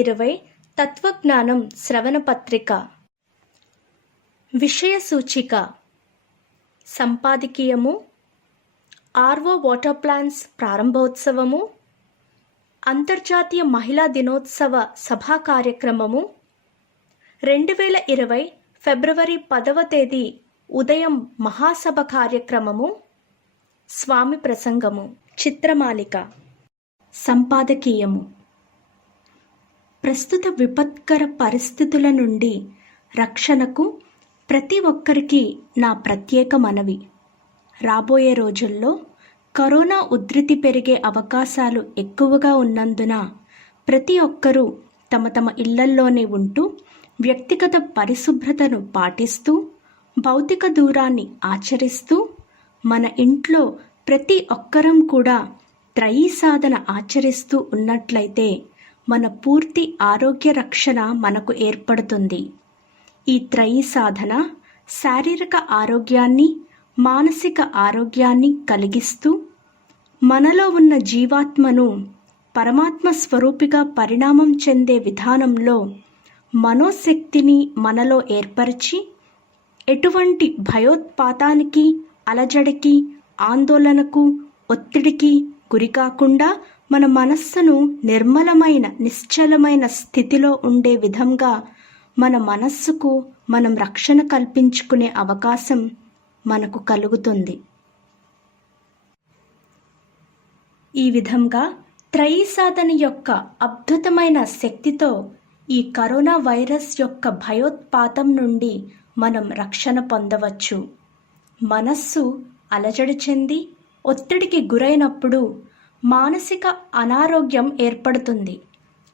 2020 తత్వజ్ఞానం శ్రవణ పత్రిక. విషయ సూచిక. సంపాదకీయము, ఆర్వో వాటర్ ప్లాంట్స్ ప్రారంభోత్సవము, అంతర్జాతీయ మహిళా దినోత్సవ సభా కార్యక్రమము, 2020 ఫిబ్రవరి 10వ తేదీ ఉదయం మహాసభ కార్యక్రమము, స్వామి ప్రసంగము. చిత్రమాలిక. సంపాదకీయము. ప్రస్తుత విపత్కర పరిస్థితుల నుండి రక్షణకు ప్రతి ఒక్కరికి నా ప్రత్యేక మనవి. రాబోయే రోజుల్లో కరోనా ఉధృతి పెరిగే అవకాశాలు ఎక్కువగా ఉన్నందున ప్రతి ఒక్కరూ తమ తమ ఇళ్లల్లోనే ఉంటూ వ్యక్తిగత పరిశుభ్రతను పాటిస్తూ భౌతిక దూరాన్ని ఆచరిస్తూ మన ఇంట్లో ప్రతి ఒక్కరం కూడా త్రయీ సాధన ఆచరిస్తూ ఉన్నట్లయితే మన పూర్తి ఆరోగ్య రక్షణ మనకు ఏర్పడుతుంది. ఈ త్రయీ సాధన శారీరక ఆరోగ్యాన్ని, మానసిక ఆరోగ్యాన్ని కలిగిస్తూ మనలో ఉన్న జీవాత్మను పరమాత్మ స్వరూపిగా పరిణామం చెందే విధానంలో మనోశక్తిని మనలో ఏర్పరిచి ఎటువంటి భయోత్పాతానికి, అలజడికి, ఆందోళనకు, ఒత్తిడికి గురికాకుండా మన మనస్సును నిర్మలమైన, నిశ్చలమైన స్థితిలో ఉండే విధంగా మన మనస్సుకు మనం రక్షణ కల్పించుకునే అవకాశం మనకు కలుగుతుంది. ఈ విధంగా త్రయీ సాధన యొక్క అద్భుతమైన శక్తితో ఈ కరోనా వైరస్ యొక్క భయోత్పాతం నుండి మనం రక్షణ పొందవచ్చు. మనస్సు అలజడి చెంది ఒత్తిడికి గురైనప్పుడు మానసిక అనారోగ్యం ఏర్పడుతుంది.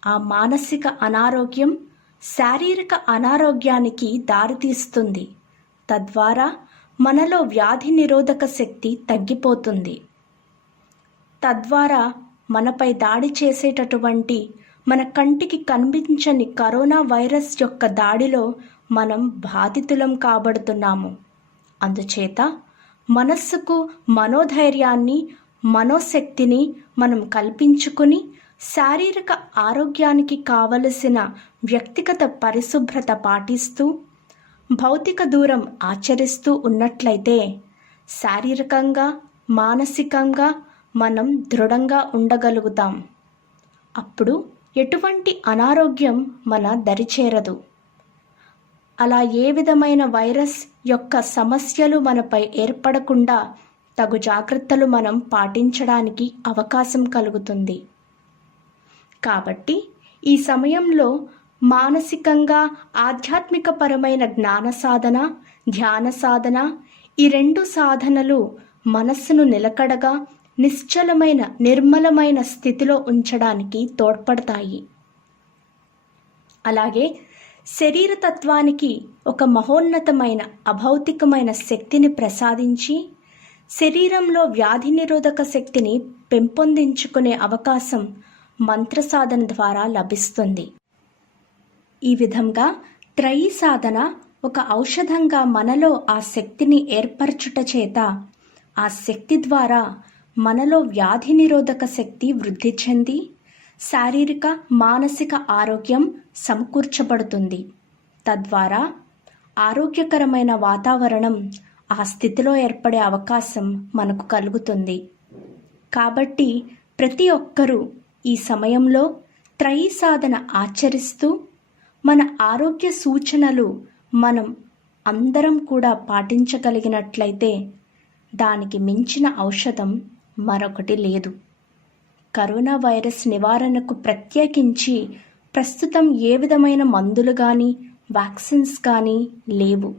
ఆ మానసిక అనారోగ్యం శారీరక అనారోగ్యానికి దారితీస్తుంది. తద్వారా మనలో వ్యాధి నిరోధక శక్తి తగ్గిపోతుంది. తద్వారా మనపై దాడి చేసేటటువంటి మన కంటికి కనిపించని కరోనా వైరస్ యొక్క దాడిలో మనం బాధితులం కాబడుతున్నాము. అందుచేత మనస్సుకు మనోధైర్యాన్ని, మనోశక్తిని మనం కల్పించుకుని శారీరక ఆరోగ్యానికి కావలసిన వ్యక్తిగత పరిశుభ్రత పాటిస్తూ భౌతిక దూరం ఆచరిస్తూ ఉన్నట్లయితే శారీరకంగా, మానసికంగా మనం దృఢంగా ఉండగలుగుతాం. అప్పుడు ఎటువంటి అనారోగ్యం మన దరిచేరదు. అలా ఏ విధమైన వైరస్ యొక్క సమస్యలు మనపై ఏర్పడకుండా తగు జాగ్రత్తలు మనం పాటించడానికి అవకాశం కలుగుతుంది. కాబట్టి ఈ సమయంలో మానసికంగా ఆధ్యాత్మిక పరమైన జ్ఞాన సాధన, ధ్యాన సాధన, ఈ రెండు సాధనలు మనస్సును నిలకడగా, నిశ్చలమైన, నిర్మలమైన స్థితిలో ఉంచడానికి తోడ్పడతాయి. అలాగే శరీరతత్వానికి ఒక మహోన్నతమైన అభౌతికమైన శక్తిని ప్రసాదించి శరీరంలో వ్యాధి నిరోధక శక్తిని పెంపొందించుకునే అవకాశం మంత్ర సాధన ద్వారా లభిస్తుంది. ఈ విధంగా త్రయీ సాధన ఒక ఔషధంగా మనలో ఆ శక్తిని ఏర్పరచుట చేత ఆ శక్తి ద్వారా మనలో వ్యాధి నిరోధక శక్తి వృద్ధి చెంది శారీరక, మానసిక ఆరోగ్యం సమకూర్చబడుతుంది. తద్వారా ఆరోగ్యకరమైన వాతావరణం ఆ స్థితిలో ఏర్పడే అవకాశం మనకు కలుగుతుంది. కాబట్టి ప్రతి ఒక్కరూ ఈ సమయంలో త్రయీ సాధన ఆచరిస్తూ మన ఆరోగ్య సూచనలు మనం అందరం కూడా పాటించగలిగినట్లయితే దానికి మించిన ఔషధం మరొకటి లేదు. కరోనా వైరస్ నివారణకు ప్రత్యేకించి ప్రస్తుతం ఏ విధమైన మందులు కానీ, వ్యాక్సిన్స్ కానీ లేవు.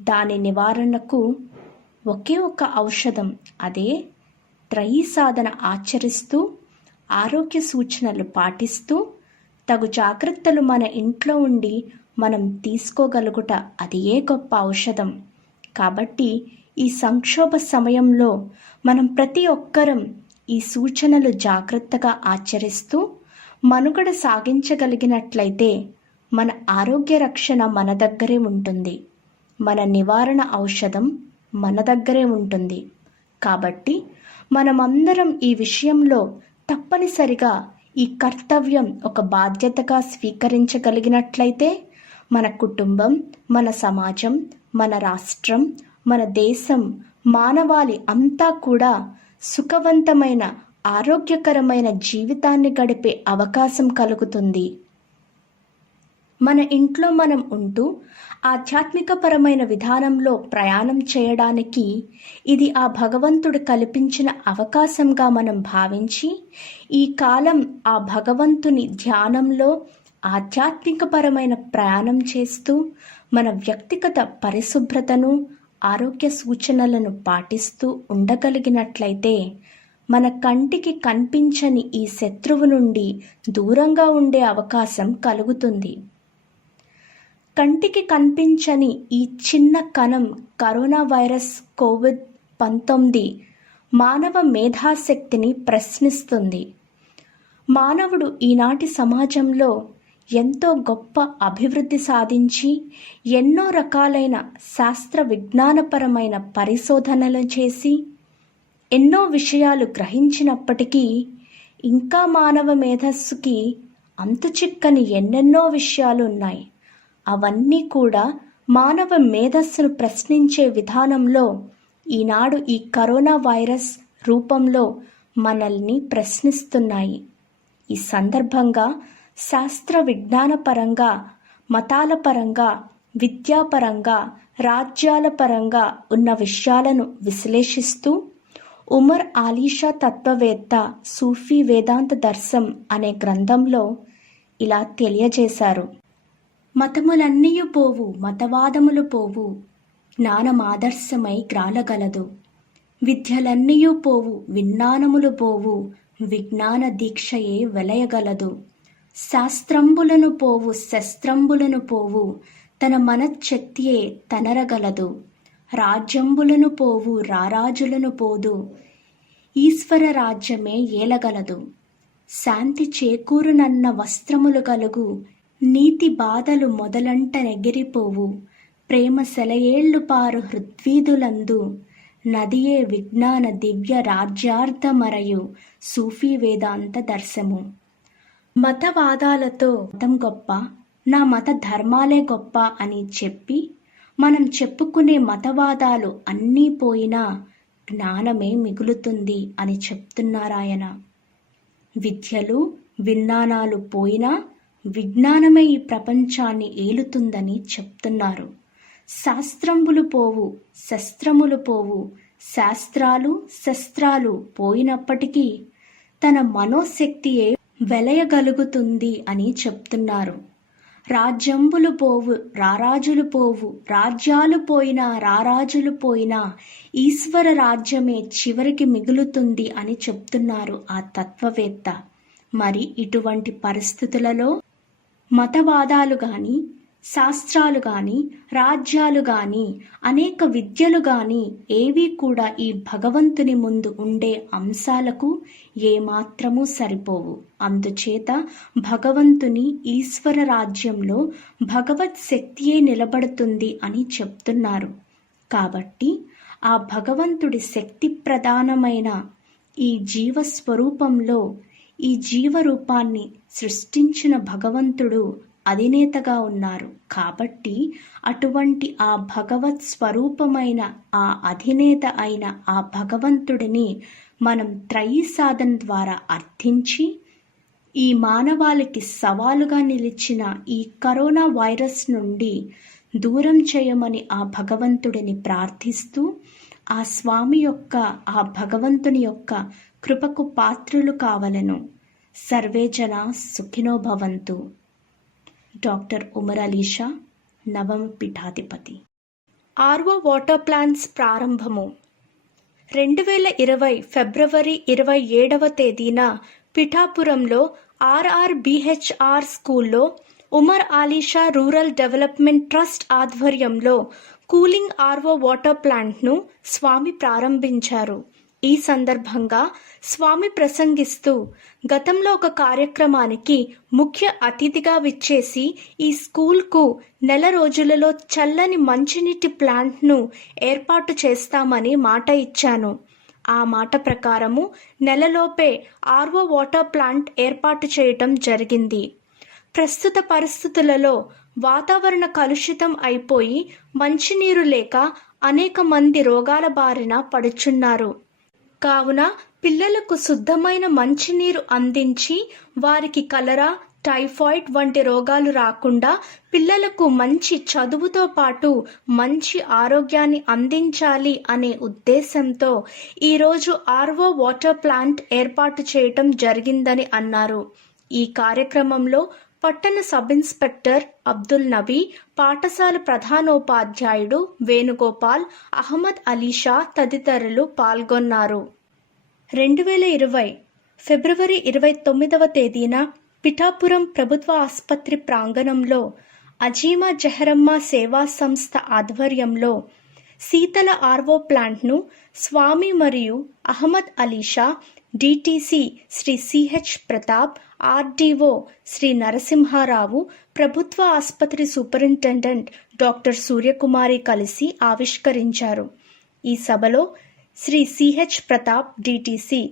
దాని నివారణకు ఒకే ఒక ఔషధం, అదే త్రయీ సాధన ఆచరిస్తూ ఆరోగ్య సూచనలు పాటిస్తూ తగు జాగ్రత్తలు మన ఇంట్లో ఉండి మనం తీసుకోగలుగుట అదే గొప్ప ఔషధం. కాబట్టి ఈ సంక్షోభ సమయంలో మనం ప్రతి ఒక్కరం ఈ సూచనలు జాగ్రత్తగా ఆచరిస్తూ మనుగడ సాగించగలిగినట్లయితే మన ఆరోగ్య రక్షణ మన దగ్గరే ఉంటుంది. మన నివారణ ఔషధం మన దగ్గరే ఉంటుంది. కాబట్టి మనమందరం ఈ విషయంలో తప్పనిసరిగా ఈ కర్తవ్యం ఒక బాధ్యతగా స్వీకరించగలిగినట్లయితే మన కుటుంబం, మన సమాజం, మన రాష్ట్రం, మన దేశం, మానవాళి అంతా కూడా సుఖవంతమైన, ఆరోగ్యకరమైన జీవితాన్ని గడిపే అవకాశం కలుగుతుంది. మన ఇంట్లో మనం ఉంటూ ఆధ్యాత్మికపరమైన విధానంలో ప్రయాణం చేయడానికి ఇది ఆ భగవంతుడు కల్పించిన అవకాశంగా మనం భావించి ఈ కాలం ఆ భగవంతుని ధ్యానంలో ఆధ్యాత్మికపరమైన ప్రయాణం చేస్తూ మన వ్యక్తిగత పరిశుభ్రతను, ఆరోగ్య సూచనలను పాటిస్తూ ఉండగలిగినట్లయితే మన కంటికి కనిపించని ఈ శత్రువు నుండి దూరంగా ఉండే అవకాశం కలుగుతుంది. కంటికి కనిపించని ఈ చిన్న కణం కరోనా వైరస్ కోవిడ్-19 మానవ మేధాశక్తిని ప్రశ్నిస్తుంది. మానవుడు ఈనాటి సమాజంలో ఎంతో గొప్ప అభివృద్ధి సాధించి ఎన్నో రకాలైన శాస్త్ర విజ్ఞానపరమైన పరిశోధనలు చేసి ఎన్నో విషయాలు గ్రహించినప్పటికీ ఇంకా మానవ మేధస్సుకి అంతుచిక్కని ఎన్నెన్నో విషయాలు ఉన్నాయి. అవన్నీ కూడా మానవ మేధస్సును ప్రశ్నించే విధానంలో ఈనాడు ఈ కరోనా వైరస్ రూపంలో మనల్ని ప్రశ్నిస్తున్నాయి. ఈ సందర్భంగా శాస్త్ర విజ్ఞాన పరంగా, మతాల పరంగా, విద్యాపరంగా, రాజ్యాల పరంగా ఉన్న విషయాలను విశ్లేషిస్తూ ఉమర్ ఆలీషా తత్వవేత్త సూఫీ వేదాంత దర్శం అనే గ్రంథంలో ఇలా తెలియజేశారు. మతములన్నీయు పోవు, మతవాదములు పోవు, జ్ఞానమాదర్శమై గ్రాలగలదు. విద్యలన్నీయు పోవు, విజ్ఞానములు పోవు, విజ్ఞాన దీక్షయే వెలయగలదు. శాస్త్రంబులను పోవు, శస్త్రంబులను పోవు, తన మనశ్శక్తియే తనరగలదు. రాజ్యంబులను పోవు, రారాజులను పోదు, ఈశ్వర రాజ్యమే ఏలగలదు. శాంతి చేకూరునన్న వస్త్రములు గలుగు, నీతి బాధలు మొదలంట నెగిరిపోవు. ప్రేమ సెలయేళ్లు పారు హృద్వీధులందు, నదియే విజ్ఞాన దివ్య రాజ్యార్థమరయు. సూఫీ వేదాంత దర్శము. మతవాదాలతో మతం గొప్ప, నా మత ధర్మాలే గొప్ప అని చెప్పి మనం చెప్పుకునే మతవాదాలు అన్నీ పోయినా జ్ఞానమే మిగులుతుంది అని చెప్తున్నారాయన. విద్యలు, విజ్ఞానాలు పోయినా విజ్ఞానమే ఈ ప్రపంచాన్ని ఏలుతుందని చెప్తున్నారు. శాస్త్రంబులు పోవు, శస్త్రములు పోవు, శాస్త్రాలు శస్త్రాలు పోయినప్పటికీ తన మనోశక్తియే వెలయగలుగుతుంది అని చెప్తున్నారు. రాజ్యంబులు పోవు, రారాజులు పోవు, రాజ్యాలు పోయినా రారాజులు పోయినా ఈశ్వర రాజ్యమే చివరికి మిగులుతుంది అని చెప్తున్నారు ఆ తత్వవేత్త. మరి ఇటువంటి పరిస్థితులలో మతవాదాలు కానీ, శాస్త్రాలు కానీ, రాజ్యాలు కానీ, అనేక విద్యలు కానీ ఏవీ కూడా ఈ భగవంతుని ముందు ఉండే అంశాలకు ఏమాత్రమూ సరిపోవు. అందుచేత భగవంతుని ఈశ్వర రాజ్యంలో భగవత్ శక్తియే నిలబడుతుంది అని చెప్తున్నారు. కాబట్టి ఆ భగవంతుడి శక్తి ప్రధానమైన ఈ జీవస్వరూపంలో ఈ జీవరూపాన్ని సృష్టించిన భగవంతుడు అధినేతగా ఉన్నారు. కాబట్టి అటువంటి ఆ భగవత్ స్వరూపమైన ఆ అధినేత అయిన ఆ భగవంతుడిని మనం త్రయీ సాధన ద్వారా అర్థించి ఈ మానవాళికి సవాలుగా నిలిచిన ఈ కరోనా వైరస్ నుండి దూరం చేయమని ఆ భగవంతుడిని ప్రార్థిస్తూ ఆ స్వామి యొక్క, ఆ భగవంతుని యొక్క కృపకు పాత్రులు కావలెను. సర్వే జనా సుఖినో భవంతు. డాక్టర్ ఉమర్ అలీషా, నవమ పీఠాధిపతి. ఆర్వో వాటర్ ప్లాంట్స్ ప్రారంభము 2020 ఫిబ్రవరి 27వ తేదీన పిఠాపురంలో RRBHR స్కూల్లో Umar Alisha rural development trust ఆధ్వర్యంలో కూలింగ్ ఆర్వో వాటర్ ప్లాంట్ను స్వామి ప్రారంభించారు. ఈ సందర్భంగా స్వామి ప్రసంగిస్తూ గతంలో ఒక కార్యక్రమానికి ముఖ్య అతిథిగా విచ్చేసి ఈ స్కూల్కు నెల రోజులలో చల్లని మంచినీటి ప్లాంట్ను ఏర్పాటు చేస్తామని మాట ఇచ్చాను. ఆ మాట ప్రకారము నెలలోపే ఆర్ఓ వాటర్ ప్లాంట్ ఏర్పాటు చేయటం జరిగింది. ప్రస్తుత పరిస్థితులలో వాతావరణ కలుషితం అయిపోయి మంచినీరు లేక అనేక మంది రోగాల బారిన పడుచున్నారు. కావున పిల్లలకు శుద్ధమైన మంచినీరు అందించి వారికి కలరా, టైఫాయిడ్ వంటి రోగాలు రాకుండా పిల్లలకు మంచి చదువుతో పాటు మంచి ఆరోగ్యాన్ని అందించాలి అనే ఉద్దేశంతో ఈరోజు ఆర్ఓ వాటర్ ప్లాంట్ ఏర్పాటు చేయటం జరిగిందని అన్నారు. ఈ కార్యక్రమంలో పట్టణ సబ్ ఇన్స్పెక్టర్ అబ్దుల్ నబీ, పాఠశాల ప్రధానోపాధ్యాయుడు వేణుగోపాల్, అహ్మద్ అలీషా తదితరులు పాల్గొన్నారు. 2020 ఫిబ్రవరి 29వ తేదీన పిఠాపురం ప్రభుత్వ ఆసుపత్రి ప్రాంగణంలో అజీమా జహరమ్మ సేవా సంస్థ ఆధ్వర్యంలో శీతల ఆర్ఓ ప్లాంట్ను స్వామి మరియు Ahmed Alisha, DTC Shri CH Pratap, RDO Shri Narasimharao, ప్రభుత్వ ఆసుపత్రి సూపరింటెండెంట్ డాక్టర్ సూర్యకుమారి కలిసి ఆవిష్కరించారు. ఈ సభలో శ్రీ సిహెచ్ ప్రతాప్ డిటిసి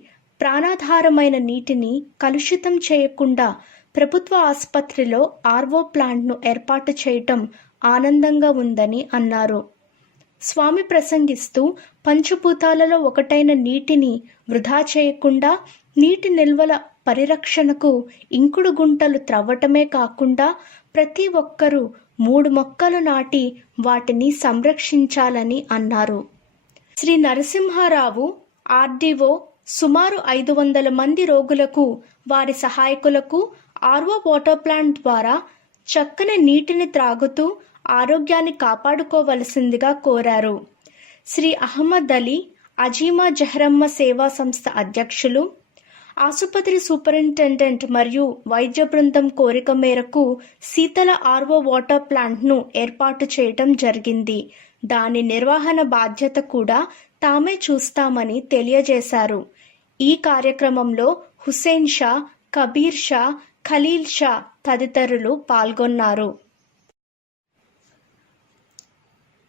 ప్రాణాధారమైన నీటిని కలుషితం చేయకుండా ప్రభుత్వ ఆసుపత్రిలో ఆర్ఓ ప్లాంట్ను ఏర్పాటు చేయటం ఆనందంగా ఉందని అన్నారు. స్వామి ప్రసంగిస్తూ పంచభూతాలలో ఒకటైన నీటిని వృధా చేయకుండా నీటి నిల్వల పరిరక్షణకు ఇంకుడు గుంటలు త్రవ్వటమే కాకుండా ప్రతి ఒక్కరూ 3 మొక్కలు నాటి వాటిని సంరక్షించాలని అన్నారు. శ్రీ నరసింహారావు ఆర్డీఓ సుమారు 500 మంది రోగులకు, వారి సహాయకులకు ఆర్ఓ వాటర్ ప్లాంట్ ద్వారా చక్కని నీటిని త్రాగుతూ ఆరోగ్యాన్ని కాపాడుకోవలసిందిగా కోరారు. శ్రీ అహ్మద్ అలీ, అజీమా జహరమ్మ సేవా సంస్థ అధ్యక్షులు, ఆసుపత్రి సూపరింటెండెంట్ మరియు వైద్య బృందం కోరిక మేరకు శీతల ఆర్ఓ వాటర్ ప్లాంట్ను ఏర్పాటు చేయటం జరిగింది. దాని నిర్వహణ బాధ్యత కూడా తామే చూస్తామని తెలియజేశారు. ఈ కార్యక్రమంలో హుసేన్ షా, కబీర్ షా, ఖలీల్ షా తదితరులు పాల్గొన్నారు.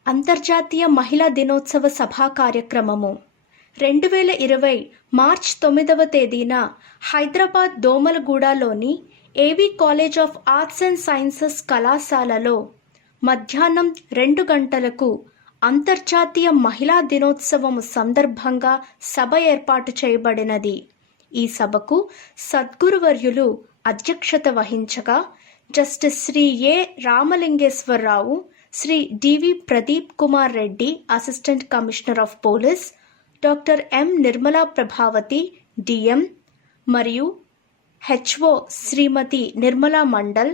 అంతర్జాతీయ మహిళా దినోత్సవ సభా కార్యక్రమము 2020 మార్చ్ 9వ తేదీన హైదరాబాద్ దోమలగూడలోని ఏవీ college of arts and sciences కళాశాలలో మధ్యాహ్నం 2 గంటలకు అంతర్జాతీయ మహిళా దినోత్సవము సందర్భంగా సభ ఏర్పాటు చేయబడినది. ఈ సభకు సద్గురువర్యులు అధ్యక్షత వహించగా justice Shri A Ramalingeswararao, Shri DV Pradeep Kumar Reddy assistant commissioner of police, doctor M Nirmala Prabhavathi DM మరియు HO Shrimati Nirmala Mandal,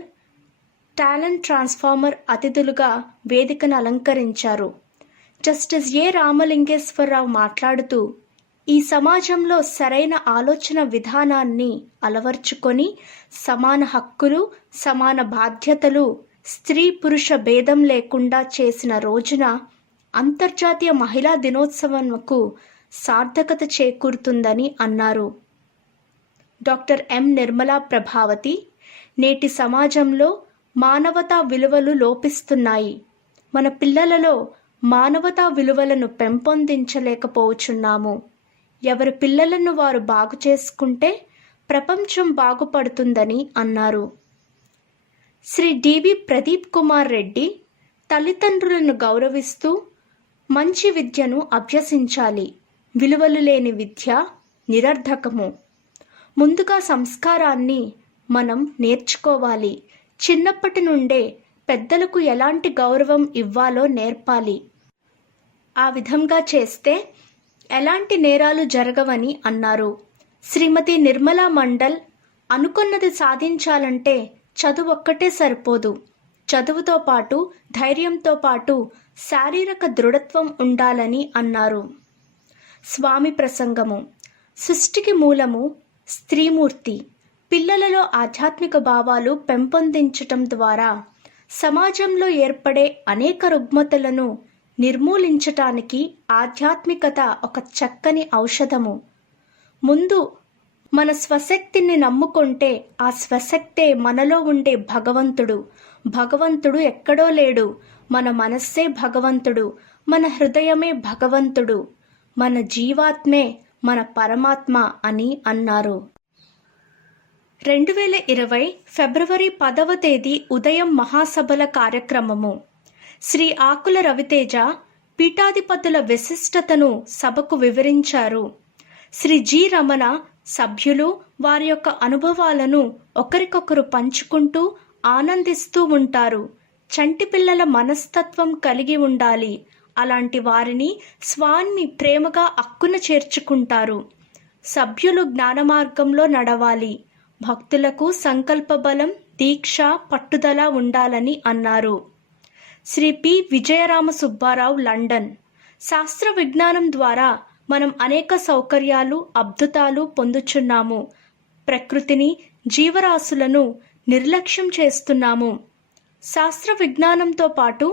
talent transformer అతిథులుగా వేదికను అలంకరించారు. జస్టిస్ ఏ రామలింగేశ్వరరావు మాట్లాడుతూ, ఈ సమాజంలో సరైన ఆలోచన విధానాన్ని అలవర్చుకొని సమాన హక్కులు, సమాన బాధ్యతలు, స్త్రీ పురుష భేదం లేకుండా చేసిన రోజున అంతర్జాతీయ మహిళా దినోత్సవంకు సార్థకత చేకూరుతుందని అన్నారు. డాక్టర్ ఎం నిర్మలా ప్రభావతి, నేటి సమాజంలో మానవతా విలువలు లోపిస్తున్నాయి. మన పిల్లలలో మానవతా విలువలను పెంపొందించలేకపోతున్నాము. ఎవరి పిల్లలను వారు బాగు చేసుకుంటే ప్రపంచం బాగుపడుతుందని అన్నారు. శ్రీ డివి ప్రదీప్ కుమార్ రెడ్డి, తల్లిదండ్రులను గౌరవిస్తూ మంచి విద్యను అభ్యసించాలి. విలువలు లేని విద్య నిరర్ధకము. ముందుగా సంస్కారాన్ని మనం నేర్చుకోవాలి. చిన్నప్పటి నుండే పెద్దలకు ఎలాంటి గౌరవం ఇవ్వాలో నేర్పాలి. ఆ విధంగా చేస్తే ఎలాంటి నేరాలు జరగవని అన్నారు. శ్రీమతి నిర్మలా మండల్, అనుకున్నది సాధించాలంటే చదువు ఒక్కటే సరిపోదు. చదువుతో పాటు ధైర్యంతో పాటు శారీరక దృఢత్వం ఉండాలని అన్నారు. స్వామి ప్రసంగము, సృష్టికి మూలము స్త్రీమూర్తి. పిల్లలలో ఆధ్యాత్మిక భావాలు పెంపొందించటం ద్వారా సమాజంలో ఏర్పడే అనేక రుగ్మతలను నిర్మూలించటానికి ఆధ్యాత్మికత ఒక చక్కని ఔషధము. ముందు మన స్వశక్తిని నమ్ముకుంటే ఆ స్వశక్తే మనలో ఉండే భగవంతుడు. భగవంతుడు ఎక్కడో లేడు, మన మనస్సే భగవంతుడు, మన హృదయమే భగవంతుడు, మన జీవాత్మే మన పరమాత్మ అని అన్నారు. 2020 ఫిబ్రవరి 10వ తేదీ ఉదయం మహాసభల కార్యక్రమము. శ్రీ ఆకుల రవితేజ పీఠాధిపతుల విశిష్టతను సభకు వివరించారు. శ్రీ జి రమణ సభ్యులు వారి యొక్క అనుభవాలను ఒకరికొకరు పంచుకుంటూ ఆనందిస్తూ ఉంటారు. చంటి పిల్లల మనస్తత్వం కలిగి ఉండాలి. అలాంటి వారిని స్వామి ప్రేమగా అక్కున చేర్చుకుంటారు. సభ్యులు జ్ఞాన మార్గంలో నడవాలి. భక్తులకు సంకల్ప బలం, దీక్ష, పట్టుదల ఉండాలని అన్నారు. Shri P Vijayarama Subbarao, London. శాస్త్ర విజ్ఞానం ద్వారా మనం అనేక సౌకర్యాలు, అద్భుతాలు పొందుచున్నాము. ప్రకృతిని, జీవరాశులను నిర్లక్ష్యం చేస్తున్నాము. శాస్త్ర విజ్ఞానంతో పాటు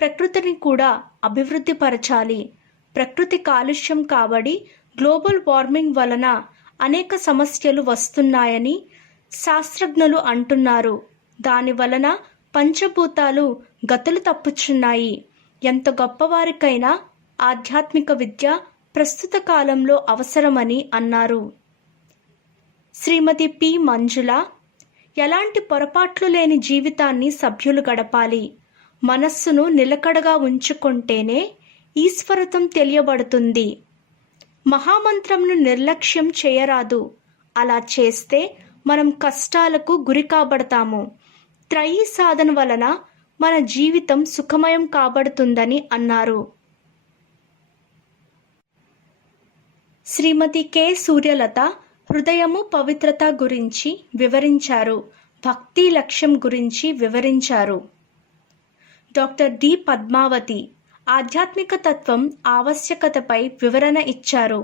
ప్రకృతిని కూడా అభివృద్ధి పరచాలి. ప్రకృతి కాలుష్యం కాబడి గ్లోబల్ వార్మింగ్ వలన అనేక సమస్యలు వస్తున్నాయని శాస్త్రజ్ఞులు అంటున్నారు. దాని వలన పంచభూతాలు గతులు తప్పుచున్నాయి. ఎంత గొప్పవారికైనా ఆధ్యాత్మిక విద్య ప్రస్తుత కాలంలో అవసరమని అన్నారు. శ్రీమతి పి మంజుల, ఎలాంటి పొరపాట్లు లేని జీవితాన్ని సభ్యులు గడపాలి. మనస్సును నిలకడగా ఉంచుకుంటేనే ఈశ్వరత్వం తెలియబడుతుంది. మహామంత్రంను నిర్లక్ష్యం చేయరాదు. అలా చేస్తే మనం కష్టాలకు గురి కాబడతాము. త్రయీ సాధన వలన మన జీవితం సుఖమయం కాబడుతుందని అన్నారు. శ్రీమతి కె సూర్యలత హృదయము పవిత్రత గురించి వివరించారు. భక్తి లక్ష్యం గురించి వివరించారు. డాక్టర్ డి పద్మావతి ఆధ్యాత్మిక తత్వం ఆవశ్యకతపై వివరణ ఇచ్చారు.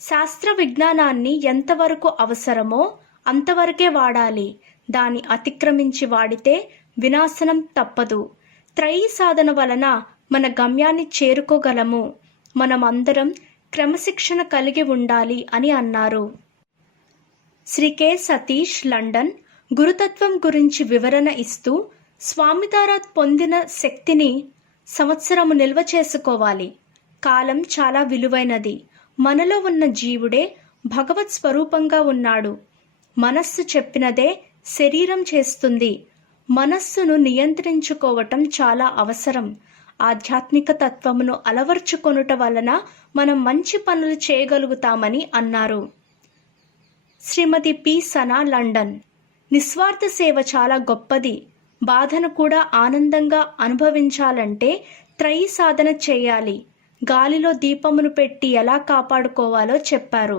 శాస్త్ర విజ్ఞానాన్ని ఎంతవరకు అవసరమో అంతవరకే వాడాలి. దాన్ని అతిక్రమించి వాడితే వినాశనం తప్పదు. త్రయీ సాధన వలన మన గమ్యాన్ని చేరుకోగలము. మనమందరం క్రమశిక్షణ కలిగి ఉండాలి అని అన్నారు. Shri K Satish, London. గురుతత్వం గురించి వివరణ ఇస్తూ స్వామి ద్వారా పొందిన శక్తిని సంవత్సరము నిల్వ చేసుకోవాలి. కాలం చాలా విలువైనది. మనలో ఉన్న జీవుడే భగవత్ స్వరూపంగా ఉన్నాడు. మనస్సు చెప్పినదే శరీరం చేస్తుంది. మనస్సును నియంత్రించుకోవటం చాలా అవసరం. ఆధ్యాత్మిక తత్వమును అలవర్చుకొనుట వలన మనం మంచి పనులు చేయగలుగుతామని అన్నారు. శ్రీమతి పి సనా, లండన్. నిస్వార్థ సేవ చాలా గొప్పది. బాధను కూడా ఆనందంగా అనుభవించాలంటే త్రయీ సాధన చేయాలి. గాలిలో దీపమును పెట్టి ఎలా కాపాడుకోవాలో చెప్పారు.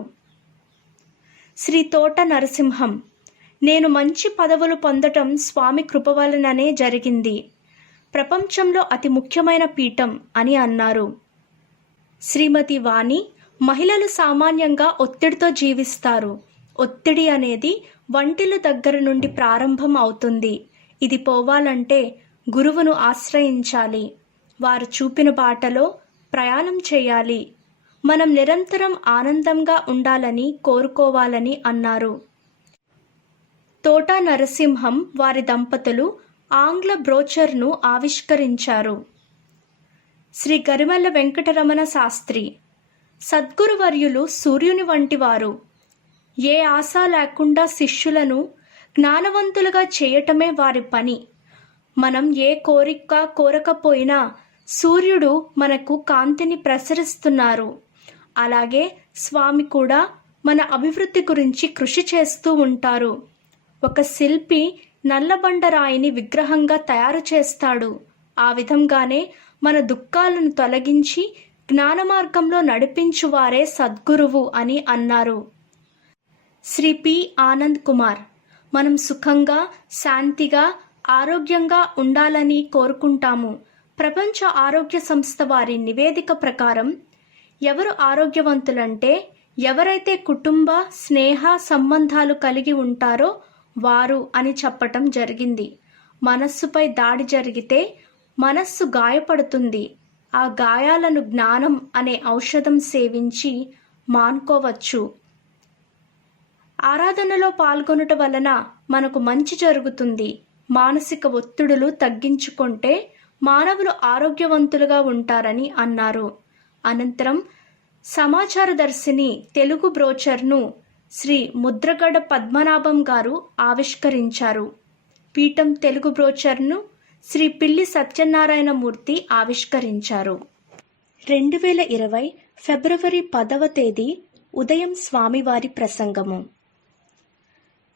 శ్రీ తోట నరసింహం, నేను మంచి పదవులు పొందటం స్వామి కృప వలననే జరిగింది. ప్రపంచంలో అతి ముఖ్యమైన పీఠం అని అన్నారు. శ్రీమతి వాణి, మహిళలు సామాన్యంగా ఒత్తిడితో జీవిస్తారు. ఒత్తిడి అనేది వంటిల దగ్గర నుండి ప్రారంభం అవుతుంది. ఇది పోవాలంటే గురువును ఆశ్రయించాలి. వారు చూపిన బాటలో ప్రయాణం చేయాలి. మనం నిరంతరం ఆనందంగా ఉండాలని కోరుకోవాలని అన్నారు. తోట నరసింహం వారి దంపతులు ఆంగ్ల బ్రోచర్ను ఆవిష్కరించారు. శ్రీ గరిమెల్ల వెంకటరమణ శాస్త్రి, సద్గురువర్యులు సూర్యుని వంటివారు. ఏ ఆశ లేకుండా శిష్యులను జ్ఞానవంతులుగా చేయటమే వారి పని. మనం ఏ కోరిక కోరకపోయినా సూర్యుడు మనకు కాంతిని ప్రసరిస్తున్నారు. అలాగే స్వామి కూడా మన అభివృద్ధి గురించి కృషి చేస్తూ ఉంటారు. ఒక శిల్పి నల్లబండరాయిని విగ్రహంగా తయారు చేస్తాడు. ఆ విధంగానే మన దుఃఖాలను తొలగించి జ్ఞాన మార్గంలో నడిపించువారే సద్గురువు అని అన్నారు. శ్రీ పి ఆనంద్ కుమార్, మనం సుఖంగా, శాంతిగా, ఆరోగ్యంగా ఉండాలని కోరుకుంటాము. ప్రపంచ ఆరోగ్య సంస్థ వారి నివేదిక ప్రకారం ఎవరు ఆరోగ్యవంతులంటే ఎవరైతే కుటుంబ, స్నేహ సంబంధాలు కలిగి ఉంటారో వారు అని చెప్పటం జరిగింది. మనస్సుపై దాడి జరిగితే మనస్సు గాయపడుతుంది. ఆ గాయాలను జ్ఞానం అనే ఔషధం సేవించి మానుకోవచ్చు. ఆరాధనలో పాల్గొనటం వలన మనకు మంచి జరుగుతుంది. మానసిక ఒత్తిడులు తగ్గించుకుంటే మానవులు ఆరోగ్యవంతులుగా ఉంటారని అన్నారు. అనంతరం సమాచారదర్శిని తెలుగు బ్రోచర్ను శ్రీ ముద్రగడ పద్మనాభం గారు ఆవిష్కరించారు. పీఠం తెలుగు బ్రోచర్ను శ్రీ పిల్లి సత్యనారాయణమూర్తి ఆవిష్కరించారు. 2020 ఫిబ్రవరి 10వ తేదీ ఉదయం స్వామివారి ప్రసంగము.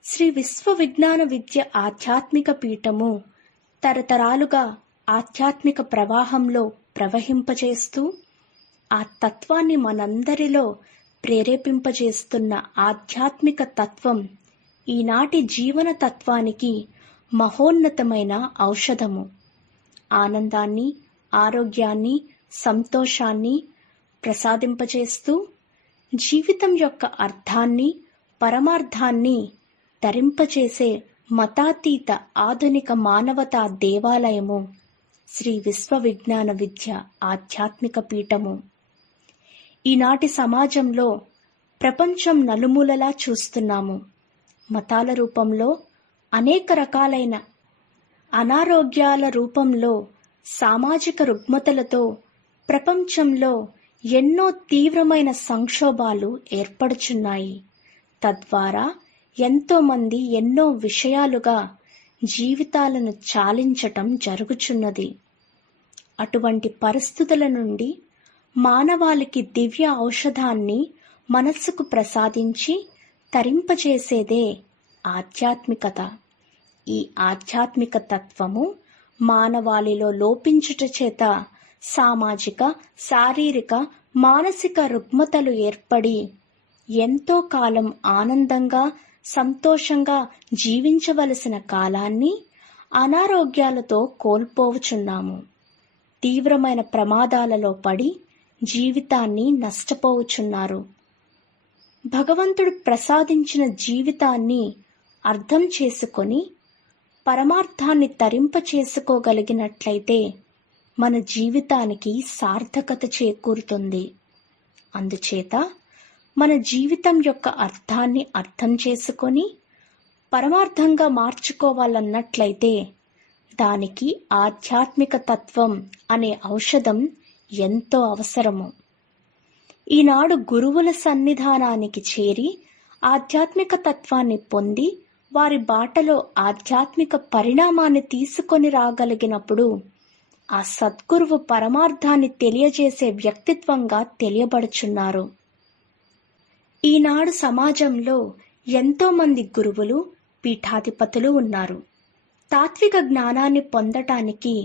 శ్రీ విశ్వ విజ్ఞాన విద్య ఆధ్యాత్మిక పీఠము తరతరాలుగా ఆధ్యాత్మిక ప్రవాహంలో ప్రవహింపచేస్తూ ఆ తత్వాన్ని మనందరిలో ప్రేరేపింపజేస్తున్న ఆధ్యాత్మిక తత్వం ఈనాటి జీవన తత్వానికి మహోన్నతమైన ఔషధము. ఆనందాన్ని, ఆరోగ్యాన్ని, సంతోషాన్ని ప్రసాదింపచేస్తూ జీవితం యొక్క అర్థాన్ని, పరమార్థాన్ని తరింపచేసే మతాతీత ఆధునిక మానవతా దేవాలయము శ్రీ విశ్వ విజ్ఞాన విద్య ఆధ్యాత్మిక పీఠము. ఈనాటి సమాజంలో ప్రపంచం నలుమూలలా చూస్తున్నాము. మతాల రూపంలో, అనేక రకాలైన అనారోగ్యాల రూపంలో, సామాజిక రుగ్మతలతో ప్రపంచంలో ఎన్నో తీవ్రమైన సంక్షోభాలు ఏర్పడుచున్నాయి. తద్వారా ఎంతోమంది ఎన్నో విషయాలుగా జీవితాలను చాలించటం జరుగుచున్నది. అటువంటి పరిస్థితుల నుండి మానవాళికి దివ్య ఔషధాన్ని మనస్సుకు ప్రసాదించి తరింపచేసేదే ఆధ్యాత్మికత. ఈ ఆధ్యాత్మిక తత్వము మానవాళిలో లోపించుట చేత సామాజిక, శారీరక, మానసిక రుగ్మతలు ఏర్పడి ఎంతో కాలం ఆనందంగా, సంతోషంగా జీవించవలసిన కాలాన్ని అనారోగ్యాలతో కోల్పోవచున్నాము. తీవ్రమైన ప్రమాదాలలో పడి జీవితాన్ని నష్టపోవచున్నారు. భగవంతుడు ప్రసాదించిన జీవితాన్ని అర్థం చేసుకొని పరమార్థాన్ని తరింపచేసుకోగలిగినట్లయితే మన జీవితానికి సార్థకత చేకూరుతుంది. అందుచేత మన జీవితం యొక్క అర్థాన్ని అర్థం చేసుకొని పరమార్థంగా మార్చుకోవాలన్నట్లయితే దానికి ఆధ్యాత్మిక తత్వం అనే ఔషధం ఎంతో అవసరము. ఈనాడు గురువుల సన్నిధానానికి చేరి ఆధ్యాత్మిక తత్వాన్ని పొంది వారి బాటలో ఆధ్యాత్మిక పరిణామాన్ని తీసుకొని రాగలిగినప్పుడు ఆ సద్గురువు పరమార్థాన్ని తెలియజేసే వ్యక్తిత్వంగా తెలియబడుచున్నారు. ఈనాడు సమాజంలో ఎంతో మంది గురువులు, పీఠాధిపతులు ఉన్నారు. తాత్విక జ్ఞానాన్ని పొందటానికి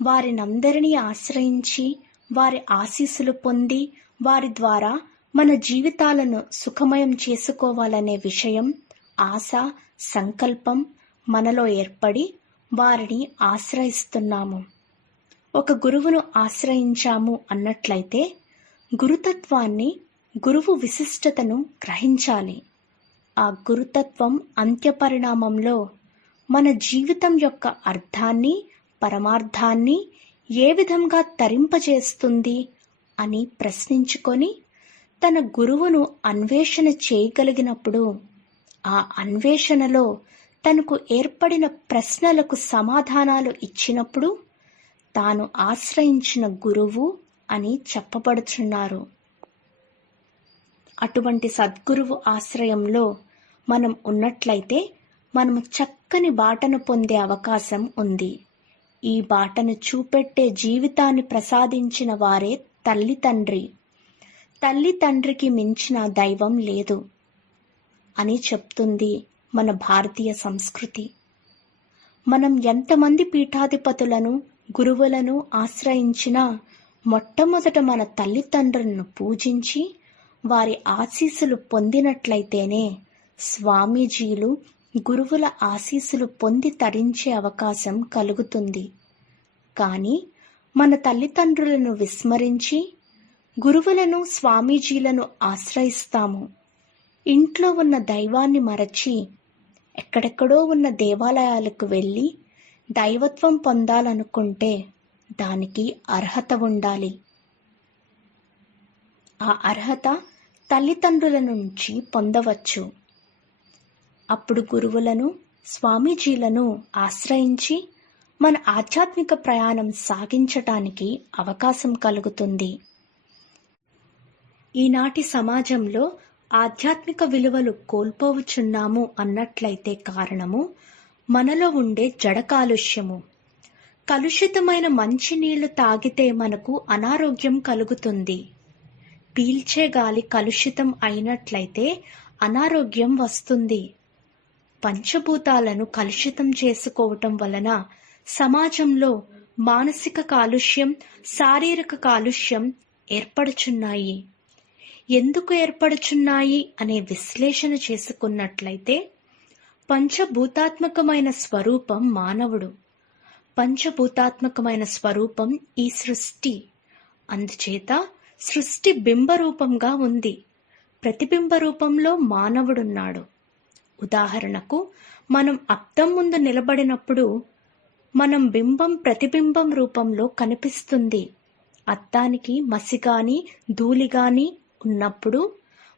వారినందరినీ ఆశ్రయించి వారి ఆశీస్సులు పొంది వారి ద్వారా మన జీవితాలను సుఖమయం చేసుకోవాలనే విషయం, ఆశ, సంకల్పం మనలో ఏర్పడి వారిని ఆశ్రయిస్తున్నాము. ఒక గురువును ఆశ్రయించాము అన్నట్లయితే గురుతత్వాన్ని, గురువు విశిష్టతను గ్రహించాలి. ఆ గురుతత్వం అంత్యపరిణామంలో మన జీవితం యొక్క అర్థాన్ని, పరమార్థాన్ని ఏ విధంగా తరింపజేస్తుంది అని ప్రశ్నించుకొని తన గురువును అన్వేషణ చేయగలిగినప్పుడు ఆ అన్వేషణలో తనకు ఏర్పడిన ప్రశ్నలకు సమాధానాలు ఇచ్చినప్పుడు తాను ఆశ్రయించిన గురువు అని చెప్పబడుచున్నారు. అటువంటి సద్గురువు ఆశ్రయంలో మనం ఉన్నట్లయితే మనము చక్కని బాటను పొందే అవకాశం ఉంది. ఈ బాటను చూపెట్టే జీవితాన్ని ప్రసాదించిన వారే తల్లి తండ్రి. తల్లి తండ్రికి మించిన దైవం లేదు అని చెప్తుంది మన భారతీయ సంస్కృతి. మనం ఎంతమంది పీఠాధిపతులను, గురువులను ఆశ్రయించినా మొట్టమొదట మన తల్లిదండ్రులను పూజించి వారి ఆశీస్సులు పొందినట్లయితేనే స్వామీజీలు, గురువుల ఆశీస్సులు పొంది తరించే అవకాశం కలుగుతుంది. కానీ మన తల్లిదండ్రులను విస్మరించి గురువులను, స్వామీజీలను ఆశ్రయిస్తాము. ఇంట్లో ఉన్న దైవాన్ని మరచి ఎక్కడెక్కడో ఉన్న దేవాలయాలకు వెళ్ళి దైవత్వం పొందాలనుకుంటే దానికి అర్హత ఉండాలి. ఆ అర్హత తల్లిదండ్రుల నుంచి పొందవచ్చు. అప్పుడు గురువులను, స్వామీజీలను ఆశ్రయించి మన ఆధ్యాత్మిక ప్రయాణం సాగించటానికి అవకాశం కలుగుతుంది. ఈనాటి సమాజంలో ఆధ్యాత్మిక విలువలు కోల్పోవచ్చున్నాము అన్నట్లయితే కారణము మనలో ఉండే జడ కాలుష్యము. కలుషితమైన మంచినీళ్లు తాగితే మనకు అనారోగ్యం కలుగుతుంది. పీల్చే గాలి కలుషితం అయినట్లయితే అనారోగ్యం వస్తుంది. పంచభూతాలను కలుషితం చేసుకోవటం వలన సమాజంలో మానసిక కాలుష్యం, శారీరక కాలుష్యం ఏర్పడుచున్నాయి. ఎందుకు ఏర్పడుచున్నాయి అనే విశ్లేషణ చేసుకున్నట్లయితే పంచభూతాత్మకమైన స్వరూపం మానవుడు. పంచభూతాత్మకమైన స్వరూపం ఈ సృష్టి. అందుచేత సృష్టి బింబరూపంగా ఉంది. ప్రతిబింబ రూపంలో మానవుడున్నాడు. ఉదాహరణకు, మనం అద్దం ముందు నిలబడినప్పుడు మనం బింబం ప్రతిబింబం రూపంలో కనిపిస్తుంది. అద్దానికి మసిగాని ధూళిగాని ఉన్నప్పుడు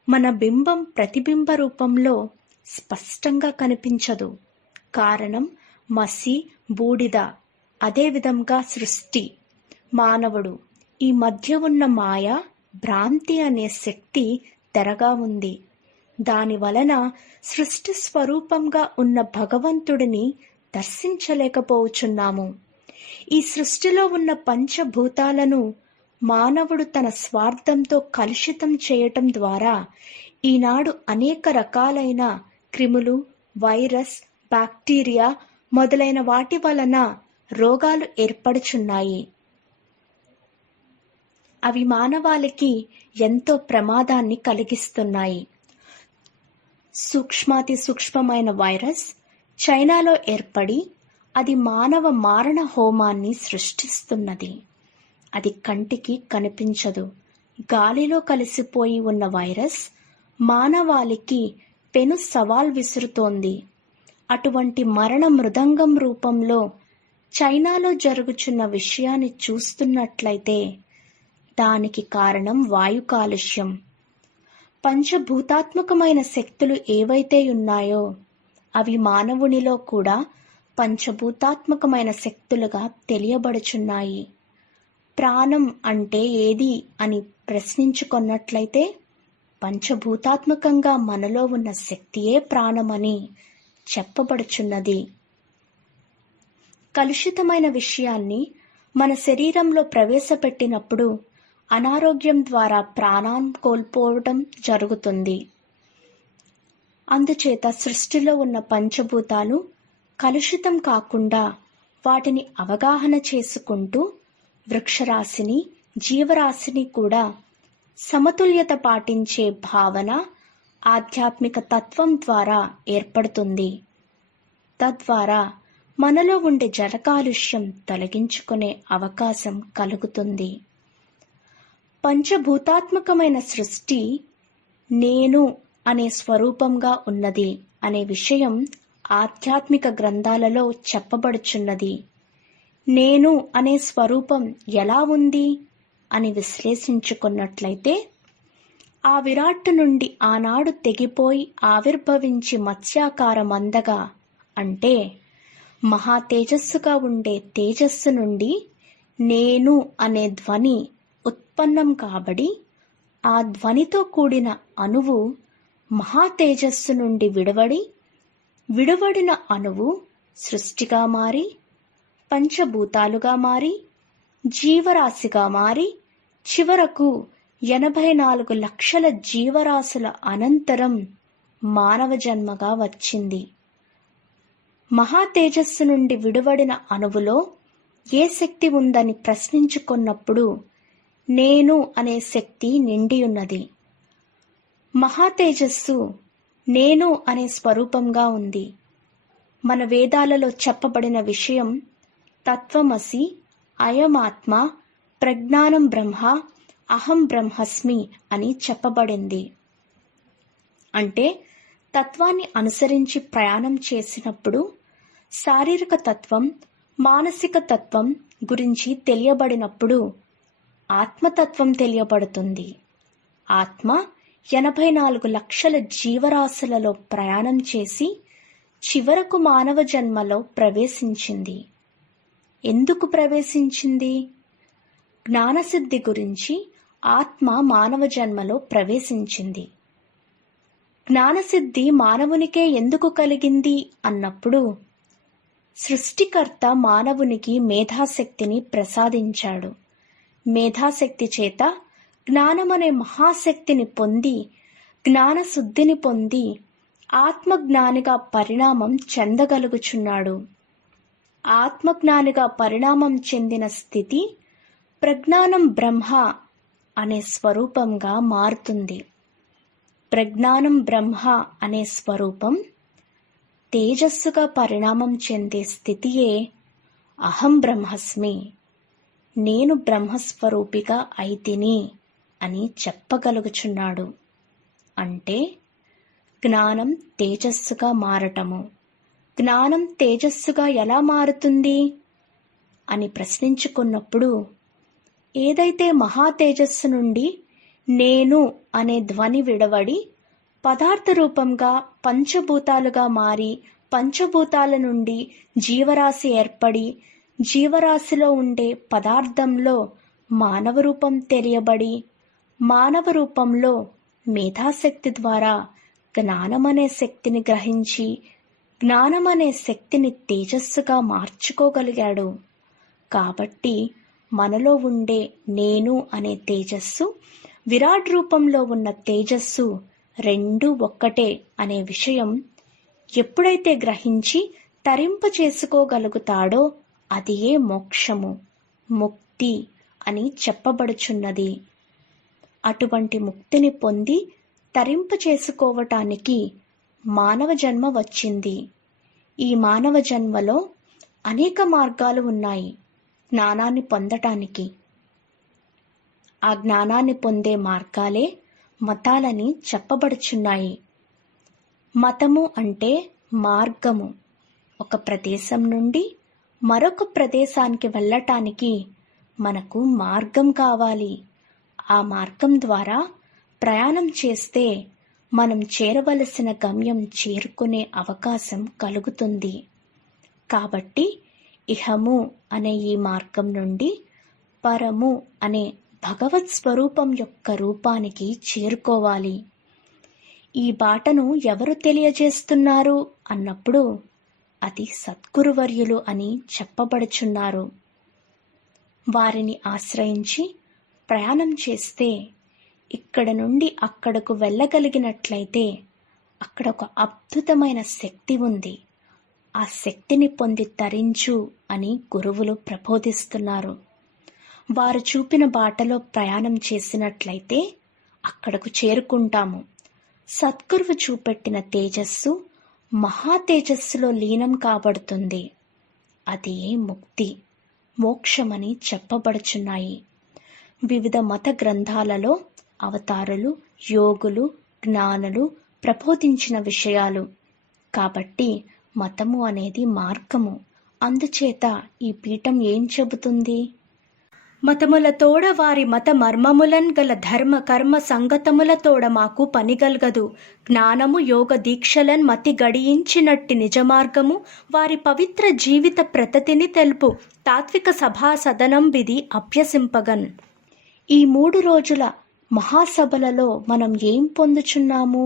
మన బింబం ప్రతిబింబ రూపంలో స్పష్టంగా కనిపించదు. కారణం మసి, బూడిద. అదేవిధంగా సృష్టి, మానవుడు, ఈ మధ్య ఉన్న మాయ, భ్రాంతి అనే శక్తి తెరగా ఉంది. దాని వలన సృష్టి స్వరూపంగా ఉన్న భగవంతుడిని దర్శించలేకపోవచ్చున్నాము. ఈ సృష్టిలో ఉన్న పంచభూతాలను మానవుడు తన స్వార్థంతో కలుషితం చేయటం ద్వారా ఈనాడు అనేక రకాలైన క్రిములు, వైరస్, బ్యాక్టీరియా మొదలైన వాటి వలన రోగాలు ఏర్పడుచున్నాయి. అవి మానవాళికి ఎంతో ప్రమాదాన్ని కలిగిస్తున్నాయి. సూక్ష్మాతి సూక్ష్మమైన వైరస్ చైనాలో ఏర్పడి అది మానవ మారణ హోమాన్ని సృష్టిస్తున్నది. అది కంటికి కనిపించదు. గాలిలో కలిసిపోయి ఉన్న వైరస్ మానవాళికి పెను సవాల్ విసురుతోంది. అటువంటి మరణ మృదంగం రూపంలో చైనాలో జరుగుచున్న విషయాన్ని చూస్తున్నట్లయితే దానికి కారణం వాయు కాలుష్యం. పంచభూతాత్మకమైన శక్తులు ఏవైతే ఉన్నాయో అవి మానవునిలో కూడా పంచభూతాత్మకమైన శక్తులుగా తెలియబడుచున్నాయి. ప్రాణం అంటే ఏది అని ప్రశ్నించుకున్నట్లయితే పంచభూతాత్మకంగా మనలో ఉన్న శక్తియే ప్రాణమని చెప్పబడుచున్నది. కలుషితమైన విషయాన్ని మన శరీరంలో ప్రవేశపెట్టినప్పుడు అనారోగ్యం ద్వారా ప్రాణాన్ని కోల్పోవడం జరుగుతుంది. అందుచేత సృష్టిలో ఉన్న పంచభూతాలు కలుషితం కాకుండా వాటిని అవగాహన చేసుకుంటూ వృక్షరాశిని, జీవరాశిని కూడా సమతుల్యత పాటించే భావన ఆధ్యాత్మిక తత్వం ద్వారా ఏర్పడుతుంది. తద్వారా మనలో ఉండే జడ కాలుష్యం తొలగించుకునే అవకాశం కలుగుతుంది. పంచభూతాత్మకమైన సృష్టి నేను అనే స్వరూపంగా ఉన్నది అనే విషయం ఆధ్యాత్మిక గ్రంథాలలో చెప్పబడుచున్నది. నేను అనే స్వరూపం ఎలా ఉంది అని విశ్లేషించుకున్నట్లయితే ఆ విరాట్ నుండి ఆనాడు తెగిపోయి ఆవిర్భవించి మత్స్యాకారమందగా అంటే మహా తేజస్సుగా ఉండే తేజస్సు నుండి నేను అనే ధ్వని ఉత్పన్నం కాబడి ఆ ధ్వనితో కూడిన అణువు మహా తేజస్సు నుండి విడవడిన అణువు సృష్టిగా మారి పంచభూతాలుగా మారి జీవరాశిగా మారి చివరకు 84 లక్షల జీవరాశుల అనంతరం మానవ జన్మగా వచ్చింది. మహా తేజస్సు నుండి విడువడిన అణువులో ఏ శక్తి ఉందని ప్రశ్నించుకున్నప్పుడు నేను అనే శక్తి నిండియున్నది. మహా తేజస్సు నేను అనే స్వరూపంగా ఉంది. మన వేదాలలో చెప్పబడిన విషయం తత్వమసి, అయమాత్మ, ప్రజ్ఞానం బ్రహ్మ, అహం బ్రహ్మస్మి అని చెప్పబడింది. అంటే తత్వాన్ని అనుసరించి ప్రయాణం చేసినప్పుడు శారీరక తత్వం, మానసిక తత్వం గురించి తెలియబడినప్పుడు ఆత్మతత్వం తెలియబడుతుంది. ఆత్మ 84 లక్షల జీవరాశులలో ప్రయాణం చేసి చివరకు మానవ జన్మలో ప్రవేశించింది. ఎందుకు ప్రవేశించింది? జ్ఞానసిద్ధి గురించి ఆత్మ మానవ జన్మలో ప్రవేశించింది. జ్ఞానసిద్ధి మానవునికే ఎందుకు కలిగింది అన్నప్పుడు, సృష్టికర్త మానవునికి మేధాశక్తిని ప్రసాదించాడు. మేధాశక్తి చేత జ్ఞానమనే మహాశక్తిని పొంది, జ్ఞానశుద్ధిని పొంది ఆత్మజ్ఞానిగా పరిణామం చెందగలుగుచున్నాడు. ఆత్మజ్ఞానిగా పరిణామం చెందిన స్థితి ప్రజ్ఞానం బ్రహ్మ అనే స్వరూపంగా మారుతుంది. ప్రజ్ఞానం బ్రహ్మ అనే స్వరూపం తేజస్సుగా పరిణామం చెందే స్థితియే అహం బ్రహ్మస్మి, నేను బ్రహ్మస్వరూపిగా అయితిని అని చెప్పగలుగుచున్నాడు. అంటే జ్ఞానం తేజస్సుగా మారటము. జ్ఞానం తేజస్సుగా ఎలా మారుతుంది అని ప్రశ్నించుకున్నప్పుడు, ఏదైతే మహా తేజస్సు నుండి నేను అనే ధ్వని విడవడి పదార్థ రూపంగా పంచభూతాలుగా మారి, పంచభూతాల నుండి జీవరాశి ఏర్పడి, జీవరాశిలో ఉండే పదార్థంలో మానవ రూపం తెలియబడి, మానవ రూపంలో మేధాశక్తి ద్వారా జ్ఞానమనే శక్తిని గ్రహించి, జ్ఞానమనే శక్తిని తేజస్సుగా మార్చుకోగలిగాడు. కాబట్టి మనలో ఉండే నేను అనే తేజస్సు, విరాట్ రూపంలో ఉన్న తేజస్సు రెండూ ఒక్కటే అనే విషయం ఎప్పుడైతే గ్రహించి తరింప చేసుకోగలుగుతాడో అదియే మోక్షము, ముక్తి అని చెప్పబడుచున్నది. అటువంటి ముక్తిని పొంది తరింప చేసుకోవటానికి మానవ జన్మ వచ్చింది. ఈ మానవ జన్మలో అనేక మార్గాలు ఉన్నాయి జ్ఞానాన్ని పొందటానికి. ఆ జ్ఞానాన్ని పొందే మార్గాలే మతాలని చెప్పబడుచున్నాయి. మతము అంటే మార్గము. ఒక ప్రదేశం నుండి మరొక ప్రదేశానికి వెళ్ళటానికి మనకు మార్గం కావాలి. ఆ మార్గం ద్వారా ప్రయాణం చేస్తే మనం చేరవలసిన గమ్యం చేరుకునే అవకాశం కలుగుతుంది. కాబట్టి ఇహము అనే ఈ మార్గం నుండి పరము అనే భగవత్ స్వరూపం యొక్క రూపానికి చేరుకోవాలి. ఈ బాటను ఎవరు తెలియజేస్తున్నారు అన్నప్పుడు అది సద్గురువర్యులు అని చెప్పబడుచున్నారు. వారిని ఆశ్రయించి ప్రయాణం చేస్తే, ఇక్కడ నుండి అక్కడకు వెళ్ళగలిగినట్లయితే అక్కడ ఒక అద్భుతమైన శక్తి ఉంది. ఆ శక్తిని పొంది తరించు అని గురువులు ప్రబోధిస్తున్నారు. వారు చూపిన బాటలో ప్రయాణం చేసినట్లయితే అక్కడకు చేరుకుంటాము. సద్గురువు చూపెట్టిన తేజస్సు మహా తేజస్సులో లీనం కాబడుతుంది. అదే ముక్తి, మోక్షమని చెప్పబడుచున్నాయి. వివిధ మత గ్రంథాలలో అవతారులు, యోగులు, జ్ఞానులు ప్రబోధించిన విషయాలు. కాబట్టి మతము అనేది మార్గము. అందుచేత ఈ పీఠం ఏం చెబుతుంది? మతములతోడ వారి మత మర్మములన్ గల ధర్మ కర్మ సంగతములతోడ మాకు పనిగల్గదు. జ్ఞానము యోగ దీక్షలన్ మతి గడియించినట్టి నిజ మార్గము వారి పవిత్ర జీవిత ప్రతతిని తెలుపు తాత్విక సభా సదనం విధి అభ్యసింపగన్. ఈ 3 రోజుల మహాసభలలో మనం ఏం పొందుచున్నాము?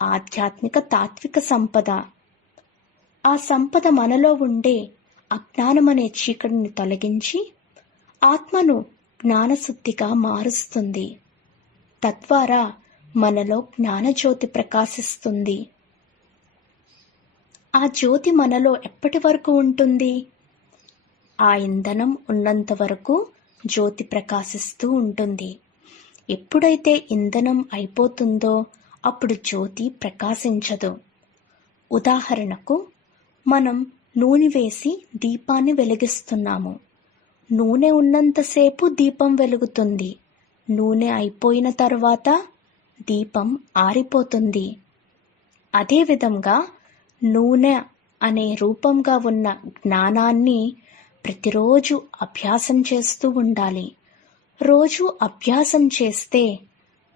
ఆధ్యాత్మిక తాత్విక సంపద. ఆ సంపద మనలో ఉండే అజ్ఞానమనే చీకటిని తొలగించి ఆత్మను జ్ఞానశుద్ధిగా మారుస్తుంది. తద్వారా మనలో జ్ఞానజ్యోతి ప్రకాశిస్తుంది. ఆ జ్యోతి మనలో ఎప్పటి వరకు ఉంటుంది? ఆ ఇంధనం ఉన్నంత వరకు జ్యోతి ప్రకాశిస్తూ ఉంటుంది. ఎప్పుడైతే ఇంధనం అయిపోతుందో అప్పుడు జ్యోతి ప్రకాశించదు. ఉదాహరణకు, మనం నూనె వేసి దీపాన్ని వెలిగిస్తున్నాము. నూనె ఉన్నంతసేపు దీపం వెలుగుతుంది. నూనె అయిపోయిన తరువాత దీపం ఆరిపోతుంది. అదేవిధంగా నూనె అనే రూపంగా ఉన్న జ్ఞానాన్ని ప్రతిరోజు అభ్యాసం చేస్తూ ఉండాలి. రోజు అభ్యాసం చేస్తే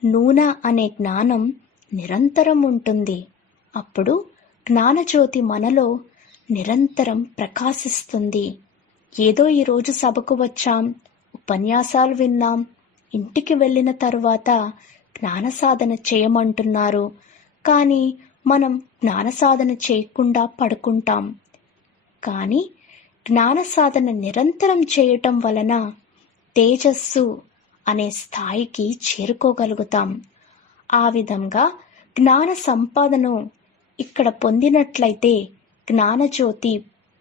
నూనె అనే జ్ఞానం నిరంతరం ఉంటుంది. అప్పుడు జ్ఞానజ్యోతి మనలో నిరంతరం ప్రకాశిస్తుంది. ఏదో ఈరోజు సభకు వచ్చాం, ఉపన్యాసాలు విన్నాం, ఇంటికి వెళ్ళిన తరువాత జ్ఞాన సాధన చేయమంటున్నారు. కానీ మనం జ్ఞాన సాధన చేయకుండా పడుకుంటాం. కానీ జ్ఞాన సాధన నిరంతరం చేయటం వలన తేజస్సు అనే స్థాయికి చేరుకోగలుగుతాం. ఆ విధంగా జ్ఞాన సంపాదను ఇక్కడ పొందినట్లయితే జ్ఞానజ్యోతి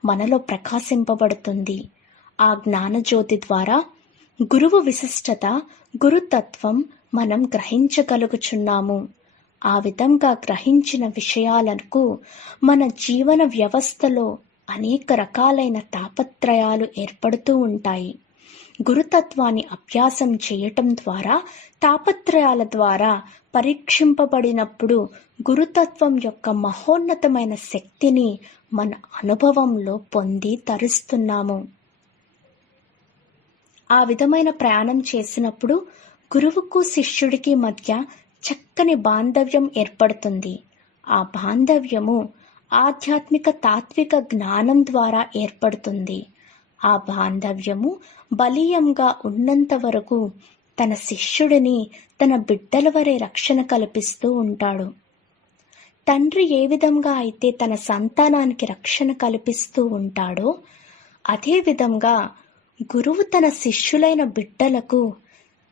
మనలో ప్రకాశింపబడుతుంది. ఆ జ్ఞానజ్యోతి ద్వారా గురువు విశిష్టత, గురుతత్వం మనం గ్రహించగలుగుచున్నాము. ఆ విధంగా గ్రహించిన విషయాలకు మన జీవన వ్యవస్థలో అనేక రకాలైన తాపత్రయాలు ఏర్పడుతూ ఉంటాయి. గురుతత్వాన్ని అభ్యాసం చేయటం ద్వారా, తాపత్రయాల ద్వారా పరీక్షింపబడినప్పుడు గురుతత్వం యొక్క మహోన్నతమైన శక్తిని మన అనుభవంలో పొంది తరిస్తున్నాము. ఆ విధమైన ప్రయాణం చేసినప్పుడు గురువుకు శిష్యుడికి మధ్య చక్కని బాంధవ్యం ఏర్పడుతుంది. ఆ బాంధవ్యము ఆధ్యాత్మిక తాత్విక జ్ఞానం ద్వారా ఏర్పడుతుంది. ఆ బాంధవ్యము బలీయంగా ఉన్నంత వరకు తన శిష్యుడిని తన బిడ్డల వలె రక్షణ కల్పిస్తూ ఉంటాడు. తండ్రి ఏ విధంగా అయితే తన సంతానానికి రక్షణ కల్పిస్తూ ఉంటాడో అదే విధంగా గురువు తన శిష్యులైన బిడ్డలకు